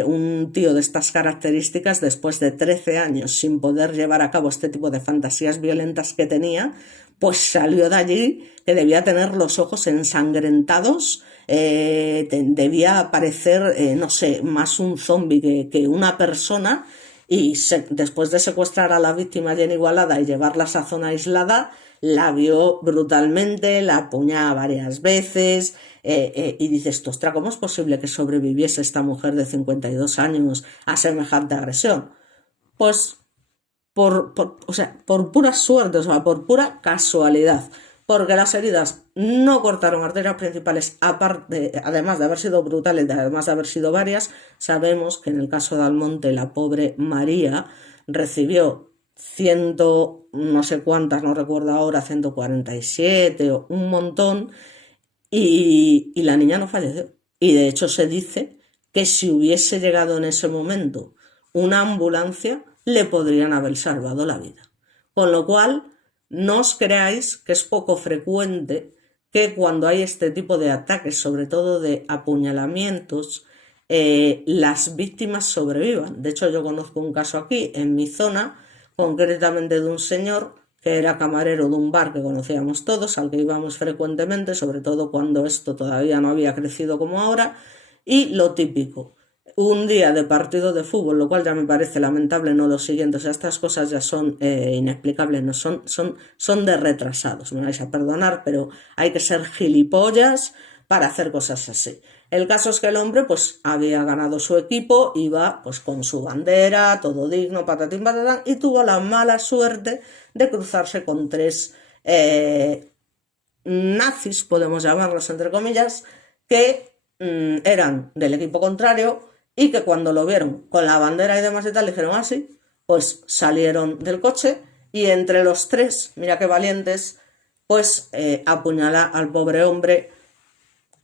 un tío de estas características, después de 13 años sin poder llevar a cabo este tipo de fantasías violentas que tenía, pues salió de allí que debía tener los ojos ensangrentados, debía parecer, no sé, más un zombi que una persona, y después de secuestrar a la víctima allí en Igualada y llevarla a esa zona aislada, la vio brutalmente, la apuñaba varias veces, y dices, ostras, ¿cómo es posible que sobreviviese esta mujer de 52 años a semejante agresión? Pues o sea, por pura suerte, o sea, por pura casualidad, porque las heridas no cortaron arterias principales, aparte, además de haber sido brutales, además de haber sido varias. Sabemos que en el caso de Almonte, la pobre María recibió ciento, no sé cuántas, no recuerdo ahora, 147 o un montón, y la niña no falleció. Y de hecho se dice que si hubiese llegado en ese momento una ambulancia, le podrían haber salvado la vida. Con lo cual, no os creáis que es poco frecuente que cuando hay este tipo de ataques, sobre todo de apuñalamientos, las víctimas sobrevivan. De hecho, yo conozco un caso aquí en mi zona, concretamente de un señor que era camarero de un bar que conocíamos todos, al que íbamos frecuentemente, sobre todo cuando esto todavía no había crecido como ahora, y lo típico, un día de partido de fútbol, lo cual ya me parece lamentable, no lo siguiente, o sea, estas cosas ya son inexplicables, no son de retrasados, me vais a perdonar, pero hay que ser gilipollas para hacer cosas así. El caso es que el hombre pues había ganado su equipo, iba pues con su bandera, todo digno, patatín patatán, y tuvo la mala suerte de cruzarse con 3 nazis, podemos llamarlos entre comillas, que eran del equipo contrario, y que cuando lo vieron con la bandera y demás y tal, dijeron así, pues salieron del coche y entre los 3, mira qué valientes, pues apuñala al pobre hombre.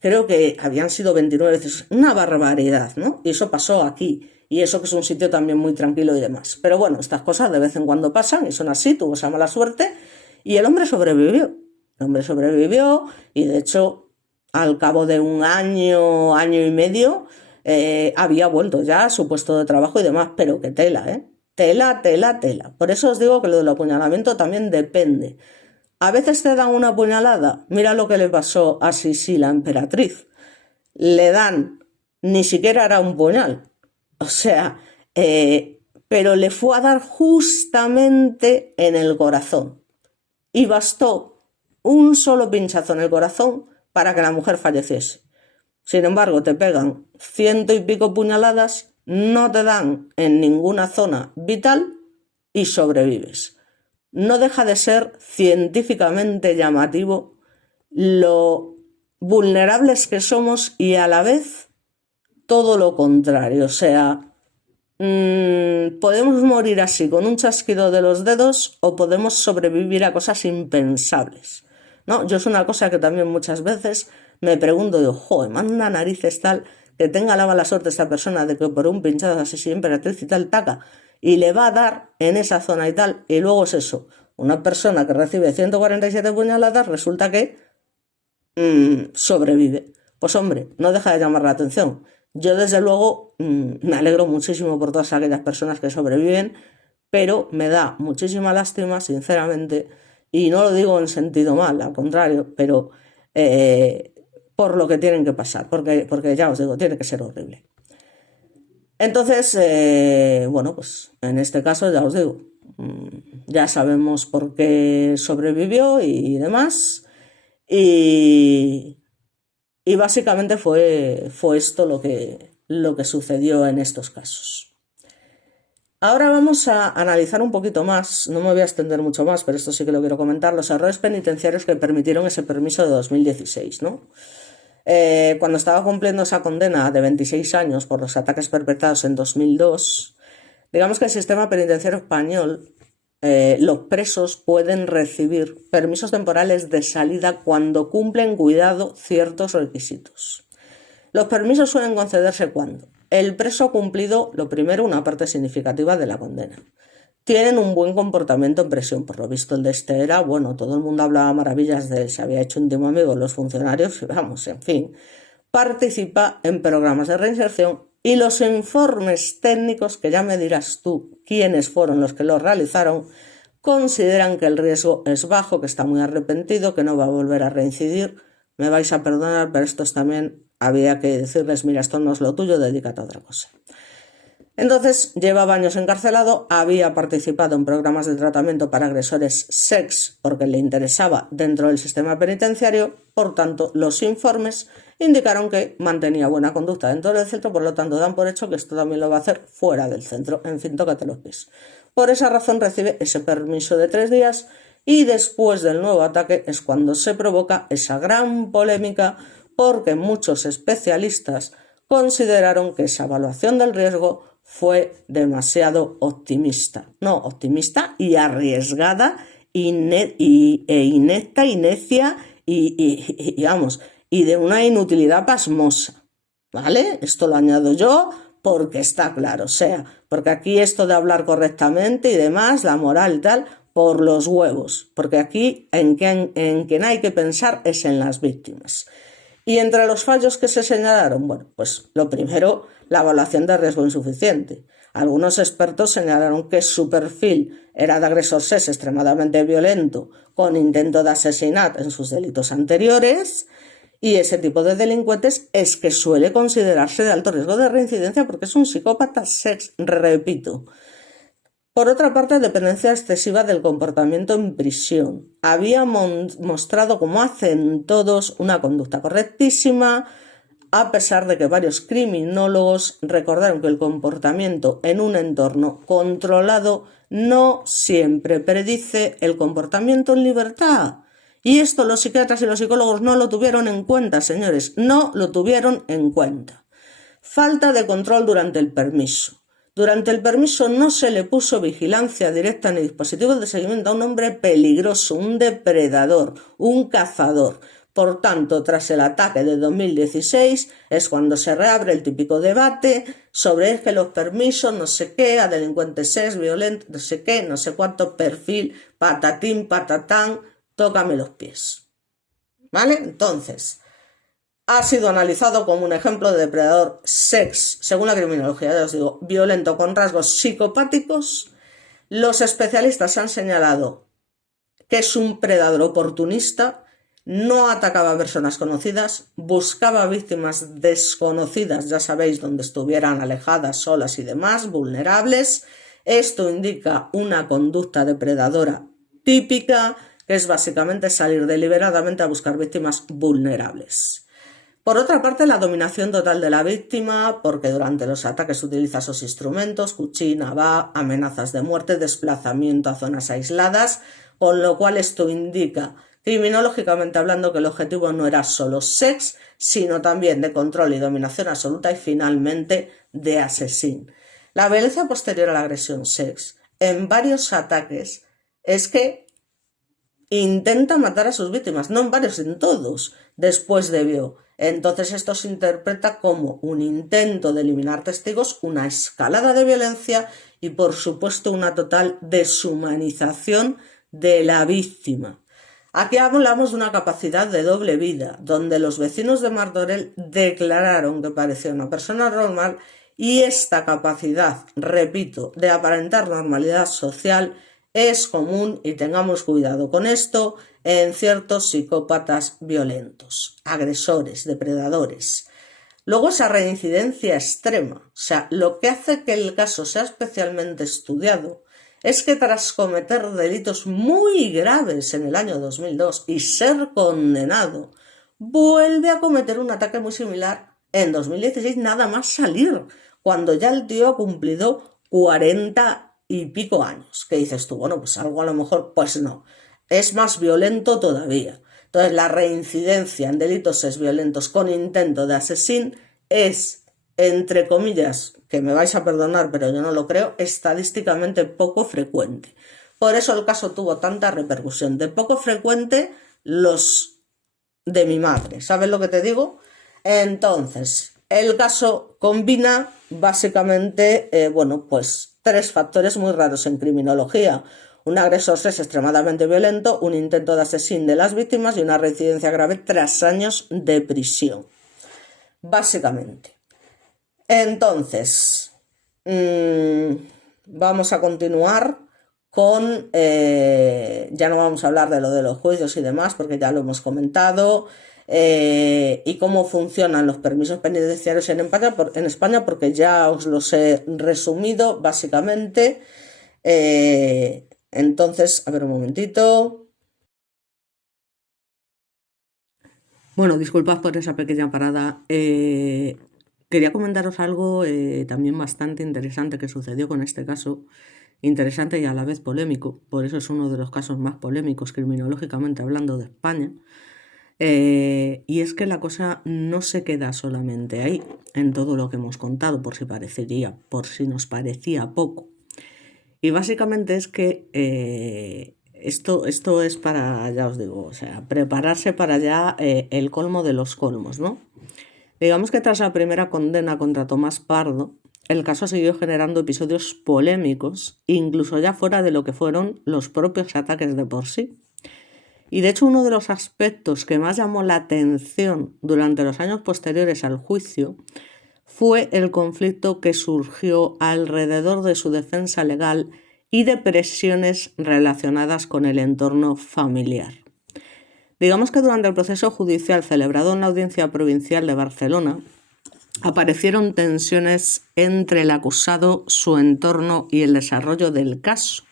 Creo que habían sido 29 veces, una barbaridad, ¿no? Y eso pasó aquí, y eso que es un sitio también muy tranquilo y demás. Pero bueno, estas cosas de vez en cuando pasan y son así, tuvo esa mala suerte, y el hombre sobrevivió. El hombre sobrevivió y de hecho, al cabo de un año, año y medio, había vuelto ya a su puesto de trabajo y demás, pero que tela, ¿eh? Tela, tela, tela. Por eso os digo que lo del apuñalamiento también depende. A veces te dan una puñalada. Mira lo que le pasó a Sisi, la emperatriz. Le dan, ni siquiera era un puñal. O sea, pero le fue a dar justamente en el corazón. Y bastó un solo pinchazo en el corazón para que la mujer falleciese. Sin embargo, te pegan 100 y pico puñaladas no te dan en ninguna zona vital y sobrevives. No deja de ser científicamente llamativo lo vulnerables que somos y a la vez todo lo contrario. O sea, podemos morir así con un chasquido de los dedos o podemos sobrevivir a cosas impensables, ¿no? Yo es una cosa que también muchas veces me pregunto, digo, joder, manda narices tal, que tenga la mala suerte esta persona de que por un pinchazo así emperatriz y tal taca, y le va a dar en esa zona y tal, y luego es eso, una persona que recibe 147 puñaladas resulta que sobrevive. Pues hombre, no deja de llamar la atención. Yo desde luego me alegro muchísimo por todas aquellas personas que sobreviven, pero me da muchísima lástima, sinceramente, y no lo digo en sentido mal, al contrario, pero por lo que tienen que pasar, porque ya os digo, tiene que ser horrible. Entonces, bueno, pues en este caso ya os digo, ya sabemos por qué sobrevivió y demás, y, y básicamente fue esto lo que sucedió en estos casos. Ahora vamos a analizar un poquito más, no me voy a extender mucho más, pero esto sí que lo quiero comentar, los errores penitenciarios que permitieron ese permiso de 2016, ¿no? Cuando estaba cumpliendo esa condena de 26 años por los ataques perpetrados en 2002, digamos que el sistema penitenciario español, los presos pueden recibir permisos temporales de salida cuando cumplen, cuidado, ciertos requisitos. Los permisos suelen concederse cuando el preso ha cumplido, lo primero, una parte significativa de la condena. Tienen un buen comportamiento en prisión. Por lo visto, el de este era, bueno, todo el mundo hablaba maravillas de él, se había hecho íntimo amigo de los funcionarios y vamos, en fin. Participa en programas de reinserción y los informes técnicos, que ya me dirás tú quiénes fueron los que los realizaron, consideran que el riesgo es bajo, que está muy arrepentido, que no va a volver a reincidir. Me vais a perdonar, pero estos también había que decirles, mira, esto no es lo tuyo, dedícate a otra cosa. Entonces, llevaba años encarcelado, había participado en programas de tratamiento para agresores sex porque le interesaba dentro del sistema penitenciario, por tanto, los informes indicaron que mantenía buena conducta dentro del centro, por lo tanto, dan por hecho que esto también lo va a hacer fuera del centro. En fin, tócate los pies. Por esa razón recibe ese permiso de 3 días y después del nuevo ataque es cuando se provoca esa gran polémica porque muchos especialistas consideraron que esa evaluación del riesgo fue demasiado optimista. No, optimista y arriesgada e inepta y necia y vamos, y de una inutilidad pasmosa. ¿Vale? Esto lo añado yo porque está claro, o sea, porque aquí esto de hablar correctamente y demás, la moral y tal, por los huevos, porque aquí en quien hay que pensar es en las víctimas. Y entre los fallos que se señalaron, bueno, pues lo primero, la evaluación de riesgo insuficiente. Algunos expertos señalaron que su perfil era de agresor sex extremadamente violento, con intento de asesinato en sus delitos anteriores, y ese tipo de delincuentes es que suele considerarse de alto riesgo de reincidencia porque es un psicópata sex, repito. Por otra parte, dependencia excesiva del comportamiento en prisión. Había mostrado, como hacen todos, una conducta correctísima, a pesar de que varios criminólogos recordaron que el comportamiento en un entorno controlado no siempre predice el comportamiento en libertad. Y esto los psiquiatras y los psicólogos no lo tuvieron en cuenta, señores, no lo tuvieron en cuenta. Falta de control durante el permiso. Durante el permiso no se le puso vigilancia directa ni dispositivos de seguimiento a un hombre peligroso, un depredador, un cazador. Por tanto, tras el ataque de 2016 es cuando se reabre el típico debate sobre que los permisos, no sé qué, a delincuentes sex, violentos, no sé qué, no sé cuánto, perfil, patatín, patatán, tócame los pies. ¿Vale? Entonces, ha sido analizado como un ejemplo de depredador sex, según la criminología, ya os digo, violento con rasgos psicopáticos. Los especialistas han señalado que es un predador oportunista, no atacaba a personas conocidas, buscaba víctimas desconocidas, ya sabéis, donde estuvieran alejadas, solas y demás, vulnerables. Esto indica una conducta depredadora típica, que es básicamente salir deliberadamente a buscar víctimas vulnerables. Por otra parte, la dominación total de la víctima, porque durante los ataques utiliza esos instrumentos, cuchillo, navaja, amenazas de muerte, desplazamiento a zonas aisladas, con lo cual esto indica, criminológicamente hablando, que el objetivo no era solo sex, sino también de control y dominación absoluta y finalmente de asesino. La violencia posterior a la agresión sex en varios ataques es que intenta matar a sus víctimas, no en varios, en todos, después debió. Entonces esto se interpreta como un intento de eliminar testigos, una escalada de violencia y por supuesto una total deshumanización de la víctima. Aquí hablamos de una capacidad de doble vida, donde los vecinos de Martorell declararon que parecía una persona normal y esta capacidad, repito, de aparentar normalidad social es común, y tengamos cuidado con esto, en ciertos psicópatas violentos, agresores, depredadores. Luego esa reincidencia extrema, o sea, lo que hace que el caso sea especialmente estudiado es que tras cometer delitos muy graves en el año 2002 y ser condenado, vuelve a cometer un ataque muy similar en 2016, nada más salir, cuando ya el tío ha cumplido 40 y pico años. ¿Qué dices tú? Bueno, pues algo a lo mejor, pues no. Es más violento todavía. Entonces, la reincidencia en delitos violentos con intento de asesino es, entre comillas, que me vais a perdonar, pero yo no lo creo, estadísticamente poco frecuente. Por eso el caso tuvo tanta repercusión. De poco frecuente, los de mi madre. ¿Sabes lo que te digo? Entonces, el caso combina básicamente, pues 3 factores muy raros en criminología. Un agresor es extremadamente violento, un intento de asesino de las víctimas y una reincidencia grave tras años de prisión. Básicamente. Entonces, vamos a continuar con, ya no vamos a hablar de lo de los juicios y demás, porque ya lo hemos comentado, y cómo funcionan los permisos penitenciarios en España, porque ya os los he resumido básicamente. Entonces, a ver un momentito. Bueno, disculpad por esa pequeña parada. Quería comentaros algo también bastante interesante que sucedió con este caso, interesante y a la vez polémico, por eso es uno de los casos más polémicos criminológicamente hablando de España, y es que la cosa no se queda solamente ahí, en todo lo que hemos contado, por si nos parecía poco. Y básicamente es que esto es para, ya os digo, o sea, prepararse para ya el colmo de los colmos, ¿no? Digamos que tras la primera condena contra Tomás Pardo, el caso siguió generando episodios polémicos, incluso ya fuera de lo que fueron los propios ataques de por sí. Y de hecho uno de los aspectos que más llamó la atención durante los años posteriores al juicio fue el conflicto que surgió alrededor de su defensa legal y de presiones relacionadas con el entorno familiar. Digamos que durante el proceso judicial celebrado en la Audiencia Provincial de Barcelona, aparecieron tensiones entre el acusado, su entorno y el desarrollo del caso.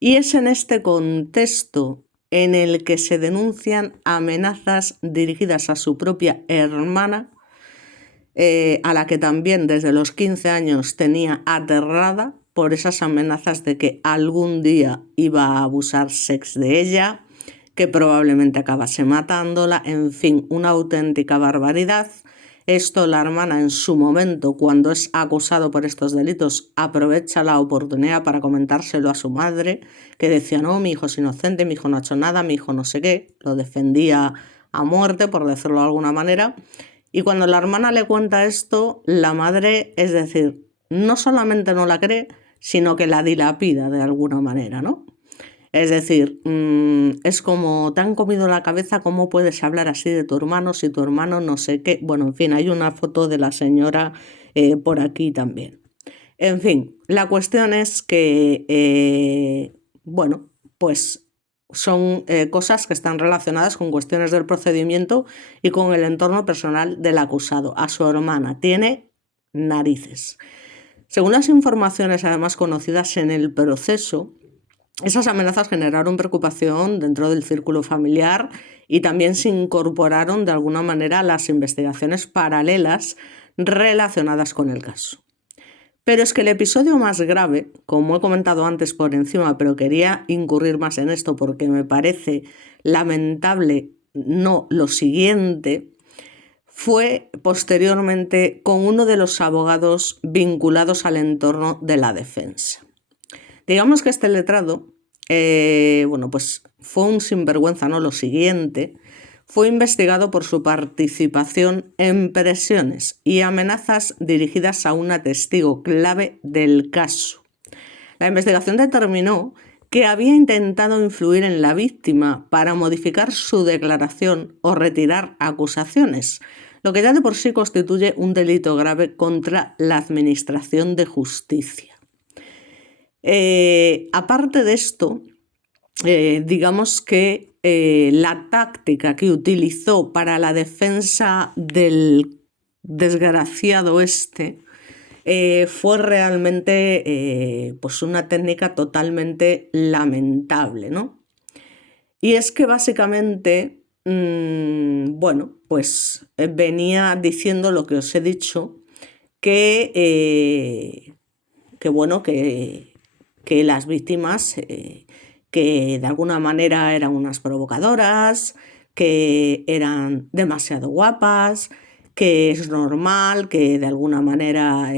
Y es en este contexto en el que se denuncian amenazas dirigidas a su propia hermana, a la que también desde los 15 años tenía aterrada por esas amenazas de que algún día iba a abusar sex de ella, que probablemente acabase matándola, en fin, una auténtica barbaridad. Esto la hermana en su momento, cuando es acusado por estos delitos, aprovecha la oportunidad para comentárselo a su madre, que decía, no, mi hijo es inocente, mi hijo no ha hecho nada, mi hijo no sé qué, lo defendía a muerte, por decirlo de alguna manera. Y cuando la hermana le cuenta esto, la madre, es decir, no solamente no la cree, sino que la dilapida de alguna manera, ¿no? Es decir, es como te han comido la cabeza, ¿cómo puedes hablar así de tu hermano si tu hermano no sé qué? Bueno, en fin, hay una foto de la señora por aquí también. En fin, la cuestión es que, pues son cosas que están relacionadas con cuestiones del procedimiento y con el entorno personal del acusado. A su hermana tiene narices. Según las informaciones además conocidas en el proceso, Esas amenazas generaron preocupación dentro del círculo familiar y también se incorporaron de alguna manera a las investigaciones paralelas relacionadas con el caso. Pero es que el episodio más grave, como he comentado antes por encima, pero quería incurrir más en esto porque me parece lamentable, no lo siguiente, fue posteriormente con uno de los abogados vinculados al entorno de la defensa. Digamos que este letrado, pues fue un sinvergüenza, ¿no? Lo siguiente, fue investigado por su participación en presiones y amenazas dirigidas a una testigo clave del caso. La investigación determinó que había intentado influir en la víctima para modificar su declaración o retirar acusaciones, lo que ya de por sí constituye un delito grave contra la administración de justicia. Aparte de esto, digamos que la táctica que utilizó para la defensa del desgraciado fue realmente pues una técnica totalmente lamentable, ¿no? Y es que básicamente, pues venía diciendo lo que os he dicho, que las víctimas que de alguna manera eran unas provocadoras, que eran demasiado guapas, que es normal, que de alguna manera,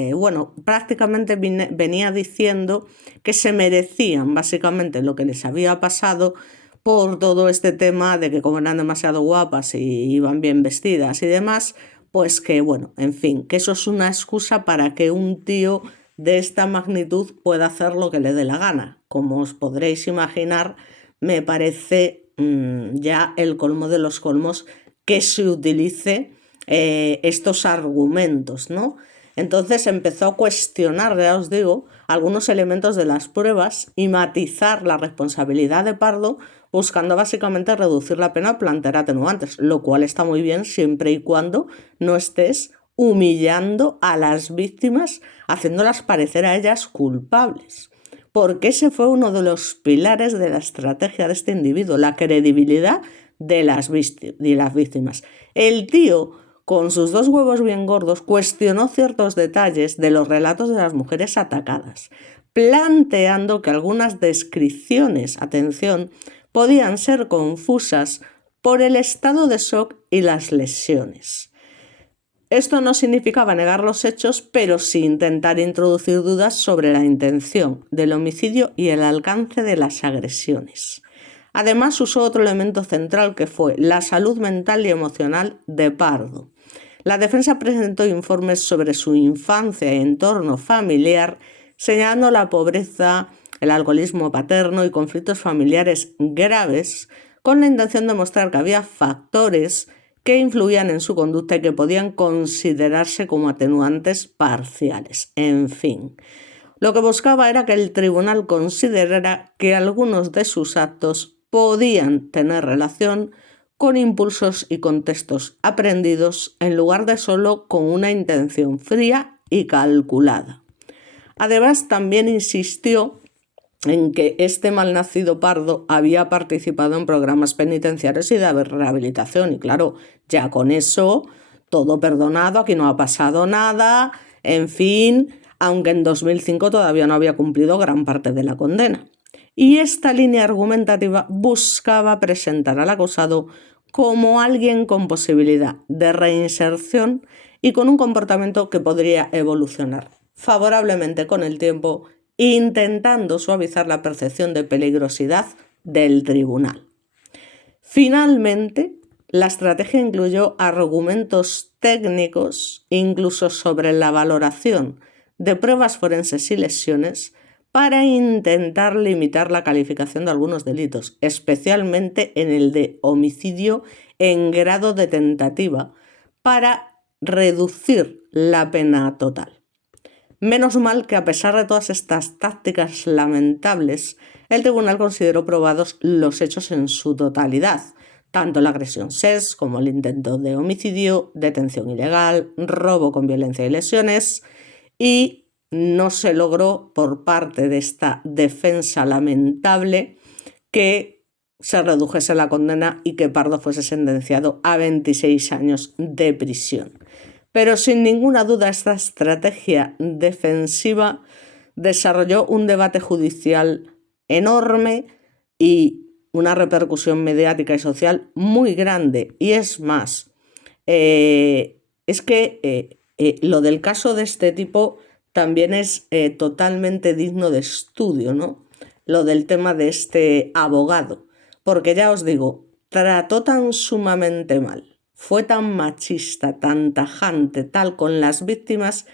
prácticamente venía diciendo que se merecían básicamente lo que les había pasado por todo este tema de que como eran demasiado guapas y iban bien vestidas y demás, pues que en fin, que eso es una excusa para que un tío de esta magnitud pueda hacer lo que le dé la gana. Como os podréis imaginar, me parece ya el colmo de los colmos que se utilice estos argumentos, ¿no? Entonces empezó a cuestionar, ya os digo, algunos elementos de las pruebas y matizar la responsabilidad de Pardo, buscando básicamente reducir la pena o plantear atenuantes, lo cual está muy bien siempre y cuando no estés humillando a las víctimas, haciéndolas parecer a ellas culpables. Porque ese fue uno de los pilares de la estrategia de este individuo, la credibilidad de las víctimas. El tío, con sus dos huevos bien gordos, cuestionó ciertos detalles de los relatos de las mujeres atacadas, planteando que algunas descripciones, atención, podían ser confusas por el estado de shock y las lesiones. Esto no significaba negar los hechos, pero sí intentar introducir dudas sobre la intención del homicidio y el alcance de las agresiones. Además, usó otro elemento central que fue la salud mental y emocional de Pardo. La defensa presentó informes sobre su infancia y entorno familiar, señalando la pobreza, el alcoholismo paterno y conflictos familiares graves, con la intención de mostrar que había factores que influían en su conducta y que podían considerarse como atenuantes parciales. En fin, lo que buscaba era que el tribunal considerara que algunos de sus actos podían tener relación con impulsos y contextos aprendidos en lugar de solo con una intención fría y calculada. Además, también insistió en que este malnacido Pardo había participado en programas penitenciarios y de rehabilitación. Y claro, ya con eso, todo perdonado, aquí no ha pasado nada, en fin, aunque en 2005 todavía no había cumplido gran parte de la condena. Y esta línea argumentativa buscaba presentar al acusado como alguien con posibilidad de reinserción y con un comportamiento que podría evolucionar favorablemente con el tiempo, intentando suavizar la percepción de peligrosidad del tribunal. Finalmente, la estrategia incluyó argumentos técnicos, incluso sobre la valoración de pruebas forenses y lesiones, para intentar limitar la calificación de algunos delitos, especialmente en el de homicidio en grado de tentativa, para reducir la pena total. Menos mal que a pesar de todas estas tácticas lamentables, el tribunal consideró probados los hechos en su totalidad, tanto la agresión SES como el intento de homicidio, detención ilegal, robo con violencia y lesiones, y no se logró por parte de esta defensa lamentable que se redujese la condena y que Pardo fuese sentenciado a 26 años de prisión. Pero sin ninguna duda esta estrategia defensiva desarrolló un debate judicial enorme y una repercusión mediática y social muy grande. Y es más, es que lo del caso de este tipo también es totalmente digno de estudio, ¿no? Lo del tema de este abogado, porque ya os digo, trató tan sumamente mal, fue tan machista, tan tajante, tal con las víctimas,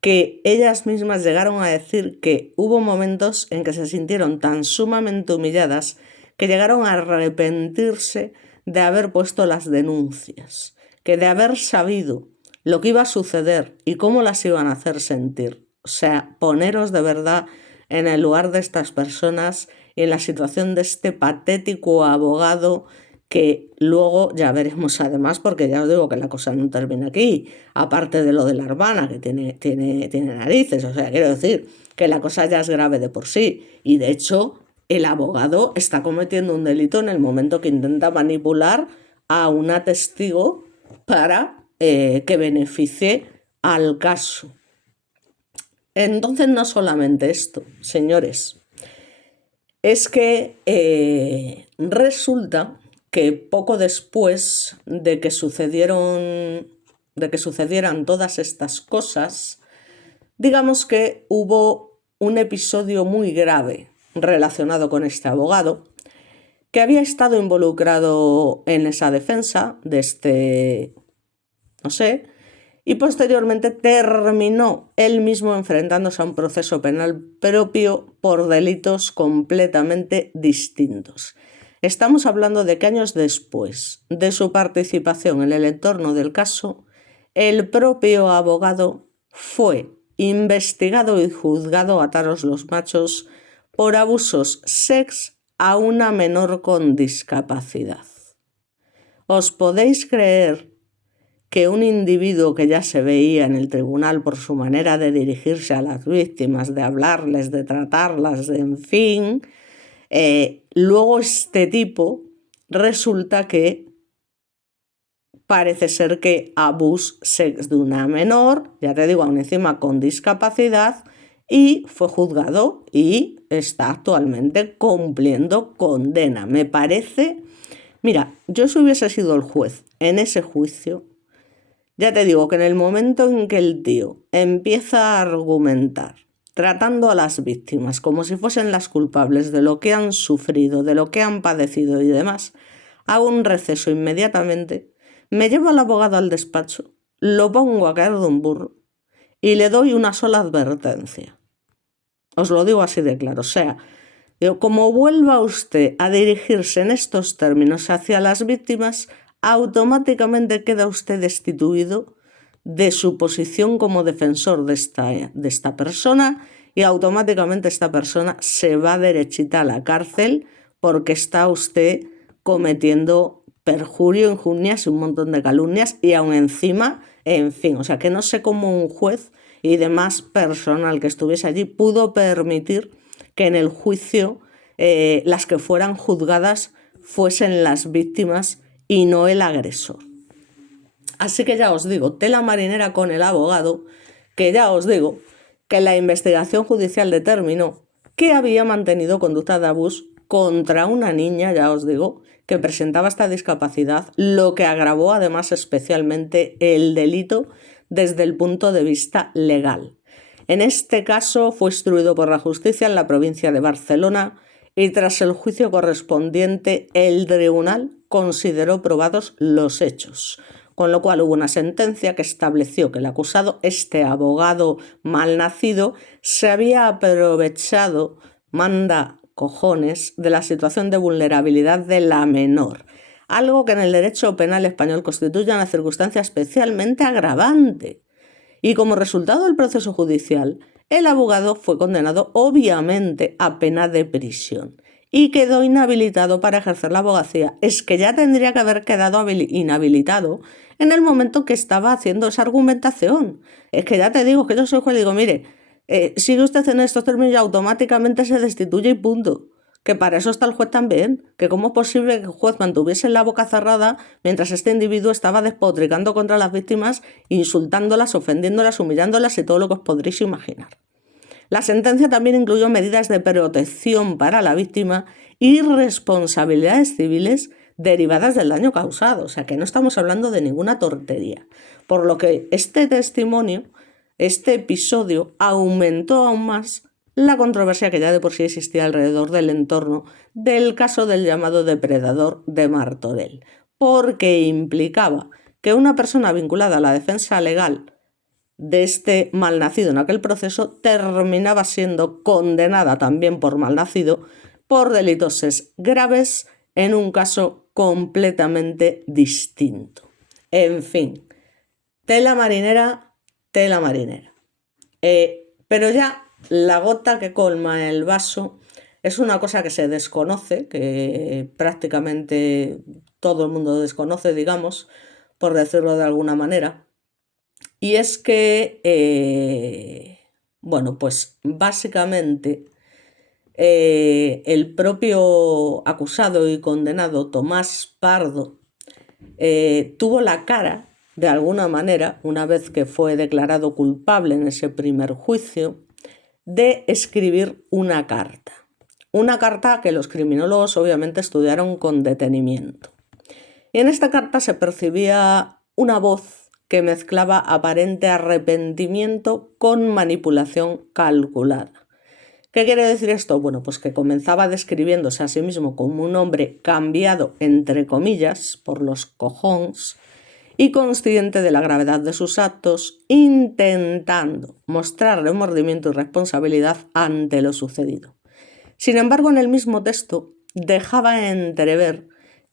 que ellas mismas llegaron a decir que hubo momentos en que se sintieron tan sumamente humilladas que llegaron a arrepentirse de haber puesto las denuncias, que de haber sabido lo que iba a suceder y cómo las iban a hacer sentir. O sea, poneros de verdad en el lugar de estas personas y en la situación de este patético abogado que luego ya veremos además, porque ya os digo que la cosa no termina aquí, aparte de lo de la hermana que tiene narices, o sea, quiero decir que la cosa ya es grave de por sí y de hecho el abogado está cometiendo un delito en el momento que intenta manipular a una testigo para que beneficie al caso. Entonces no solamente esto, señores, es que resulta que poco después de que sucedieran todas estas cosas, digamos que hubo un episodio muy grave relacionado con este abogado que había estado involucrado en esa defensa de este, no sé, y posteriormente terminó él mismo enfrentándose a un proceso penal propio por delitos completamente distintos. Estamos hablando de que años después de su participación en el entorno del caso, el propio abogado fue investigado y juzgado, ataros los machos, por abusos a una menor con discapacidad. ¿Os podéis creer que un individuo que ya se veía en el tribunal por su manera de dirigirse a las víctimas, de hablarles, de tratarlas, en fin, luego este tipo resulta que parece ser que abusó de una menor, ya te digo, aún encima con discapacidad, y fue juzgado y está actualmente cumpliendo condena. Me parece, mira, yo si hubiese sido el juez en ese juicio, ya te digo que en el momento en que el tío empieza a argumentar, tratando a las víctimas como si fuesen las culpables de lo que han sufrido, de lo que han padecido y demás, hago un receso inmediatamente, me llevo al abogado al despacho, lo pongo a caer de un burro y le doy una sola advertencia. Os lo digo así de claro, o sea, como vuelva usted a dirigirse en estos términos hacia las víctimas, automáticamente queda usted destituido de su posición como defensor de esta persona y automáticamente esta persona se va derechita a la cárcel porque está usted cometiendo perjurio, injurias y un montón de calumnias y aún encima, en fin, o sea que no sé cómo un juez y demás personal que estuviese allí pudo permitir que en el juicio las que fueran juzgadas fuesen las víctimas y no el agresor. Así que ya os digo, tela marinera con el abogado, que ya os digo que la investigación judicial determinó que había mantenido conducta de abuso contra una niña, ya os digo, que presentaba esta discapacidad, lo que agravó además especialmente el delito desde el punto de vista legal. En este caso fue instruido por la justicia en la provincia de Barcelona y tras el juicio correspondiente el tribunal consideró probados los hechos, con lo cual hubo una sentencia que estableció que el acusado, este abogado malnacido, se había aprovechado, manda cojones, de la situación de vulnerabilidad de la menor, algo que en el derecho penal español constituye una circunstancia especialmente agravante. Y como resultado del proceso judicial, el abogado fue condenado obviamente a pena de prisión y quedó inhabilitado para ejercer la abogacía. Es que ya tendría que haber quedado inhabilitado en el momento que estaba haciendo esa argumentación. Es que ya te digo que yo soy juez y digo, mire, Sigue usted en estos términos y automáticamente se destituye y punto. Que para eso está el juez también, que cómo es posible que el juez mantuviese la boca cerrada mientras este individuo estaba despotricando contra las víctimas, insultándolas, ofendiéndolas, humillándolas y todo lo que os podréis imaginar. La sentencia también incluyó medidas de protección para la víctima y responsabilidades civiles derivadas del daño causado, o sea que no estamos hablando de ninguna tontería. Por lo que este testimonio, este episodio, aumentó aún más la controversia que ya de por sí existía alrededor del entorno del caso del llamado depredador de Martorell, porque implicaba que una persona vinculada a la defensa legal de este malnacido en aquel proceso terminaba siendo condenada también por malnacido por delitos graves en un caso completamente distinto. En fin, tela marinera, tela marinera. Pero ya la gota que colma el vaso es una cosa que se desconoce, que prácticamente todo el mundo desconoce, digamos, por decirlo de alguna manera. Y es que, bueno, pues básicamente el propio acusado y condenado Tomás Pardo tuvo la cara, de alguna manera, una vez que fue declarado culpable en ese primer juicio, de escribir una carta. Una carta que los criminólogos obviamente estudiaron con detenimiento. Y en esta carta se percibía una voz que mezclaba aparente arrepentimiento con manipulación calculada. ¿Qué quiere decir esto? Bueno, pues que comenzaba describiéndose a sí mismo como un hombre cambiado, entre comillas, por los cojones, y consciente de la gravedad de sus actos, intentando mostrar remordimiento y responsabilidad ante lo sucedido. Sin embargo, en el mismo texto dejaba entrever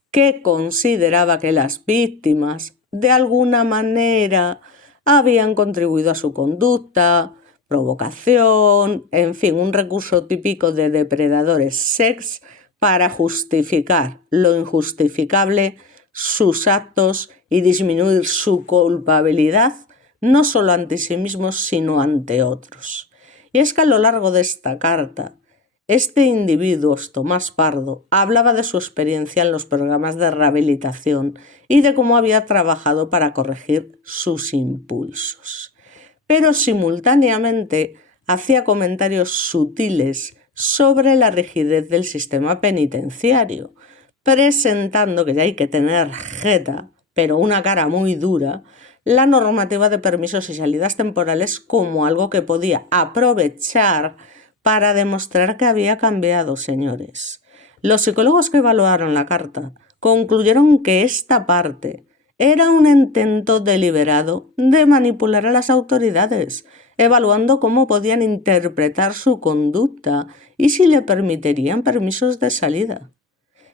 que consideraba que las víctimas, de alguna manera, habían contribuido a su conducta, provocación, en fin, un recurso típico de depredadores sex para justificar lo injustificable, sus actos y disminuir su culpabilidad, no solo ante sí mismos, sino ante otros. Y es que a lo largo de esta carta, este individuo, Tomás Pardo, hablaba de su experiencia en los programas de rehabilitación y de cómo había trabajado para corregir sus impulsos. Pero simultáneamente hacía comentarios sutiles sobre la rigidez del sistema penitenciario, presentando, que ya hay que tener jeta, pero una cara muy dura, la normativa de permisos y salidas temporales como algo que podía aprovechar para demostrar que había cambiado, señores. Los psicólogos que evaluaron la carta concluyeron que esta parte era un intento deliberado de manipular a las autoridades, evaluando cómo podían interpretar su conducta y si le permitirían permisos de salida.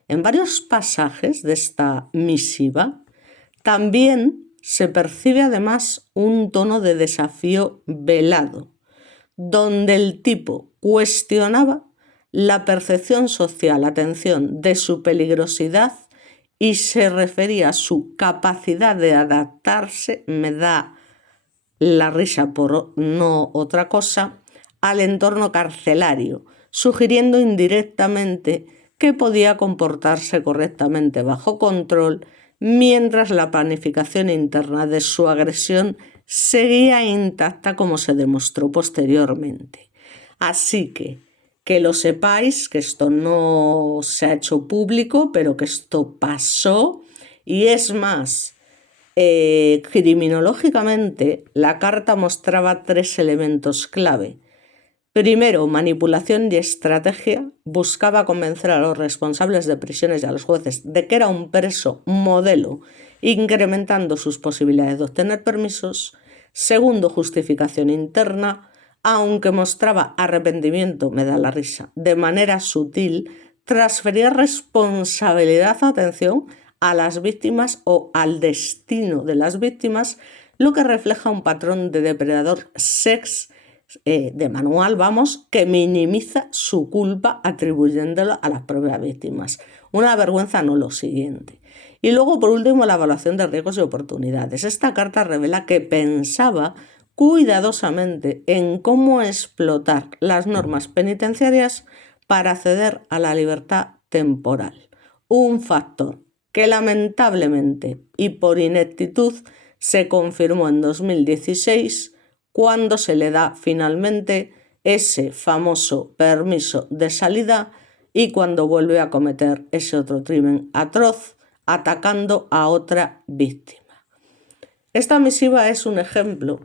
En varios pasajes de esta misiva también se percibe además un tono de desafío velado, donde el tipo cuestionaba la percepción social, atención, de su peligrosidad y se refería a su capacidad de adaptarse, me da la risa por no otra cosa, al entorno carcelario, sugiriendo indirectamente que podía comportarse correctamente bajo control mientras la planificación interna de su agresión seguía intacta como se demostró posteriormente. Así que lo sepáis, que esto no se ha hecho público, pero que esto pasó y es más, criminológicamente la carta mostraba 3 elementos clave. Primero, manipulación y estrategia. Buscaba convencer a los responsables de prisiones y a los jueces de que era un preso modelo, incrementando sus posibilidades de obtener permisos. Segundo, justificación interna. Aunque mostraba arrepentimiento, me da la risa, de manera sutil, transfería responsabilidad, atención, a las víctimas o al destino de las víctimas, lo que refleja un patrón de depredador sex de manual, vamos, que minimiza su culpa atribuyéndola a las propias víctimas. Una vergüenza, no lo siguiente. Y luego, por último, la evaluación de riesgos y oportunidades. Esta carta revela que pensaba cuidadosamente en cómo explotar las normas penitenciarias para acceder a la libertad temporal. Un factor que lamentablemente y por ineptitud se confirmó en 2016 cuando se le da finalmente ese famoso permiso de salida y cuando vuelve a cometer ese otro crimen atroz atacando a otra víctima. Esta misiva es un ejemplo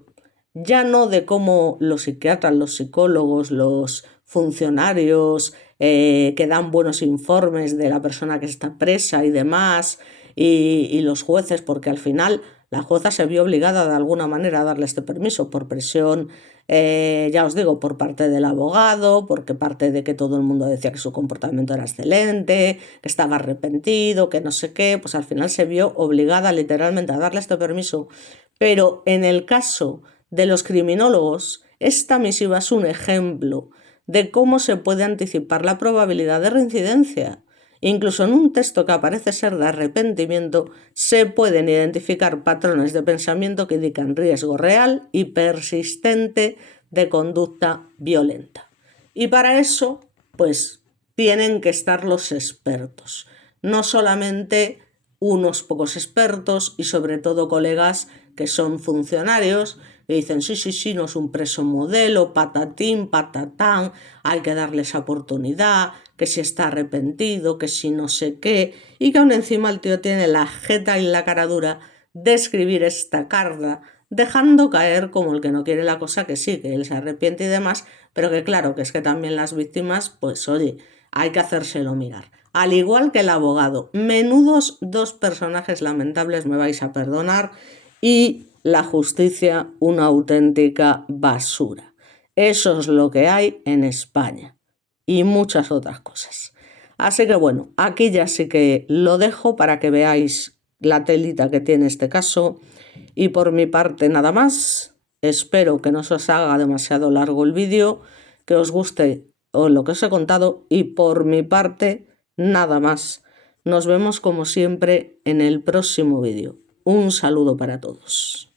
ya no de cómo los psiquiatras, los psicólogos, los funcionarios que dan buenos informes de la persona que está presa y demás, y los jueces, porque al final la jueza se vio obligada de alguna manera a darle este permiso por presión, ya os digo, por parte del abogado, porque parte de que todo el mundo decía que su comportamiento era excelente, que estaba arrepentido, que no sé qué, pues al final se vio obligada literalmente a darle este permiso. Pero en el caso de los criminólogos, esta misiva es un ejemplo de cómo se puede anticipar la probabilidad de reincidencia. Incluso en un texto que parece ser de arrepentimiento, se pueden identificar patrones de pensamiento que indican riesgo real y persistente de conducta violenta. Y para eso, pues, tienen que estar los expertos. No solamente unos pocos expertos y sobre todo colegas que son funcionarios que dicen sí, no es un preso modelo, patatín, patatán, hay que darle esa oportunidad, que si está arrepentido, que si no sé qué, y que aún encima el tío tiene la jeta y la cara dura de escribir esta carta, dejando caer como el que no quiere la cosa que sí, que él se arrepiente y demás, pero que claro, que es que también las víctimas, pues oye, hay que hacérselo mirar. Al igual que el abogado, menudos dos personajes lamentables, me vais a perdonar, y la justicia una auténtica basura. Eso es lo que hay en España y muchas otras cosas. Así que bueno, aquí ya sí que lo dejo para que veáis la telita que tiene este caso y por mi parte nada más. Espero que no se os haga demasiado largo el vídeo, que os guste lo que os he contado y por mi parte nada más. Nos vemos como siempre en el próximo vídeo. Un saludo para todos.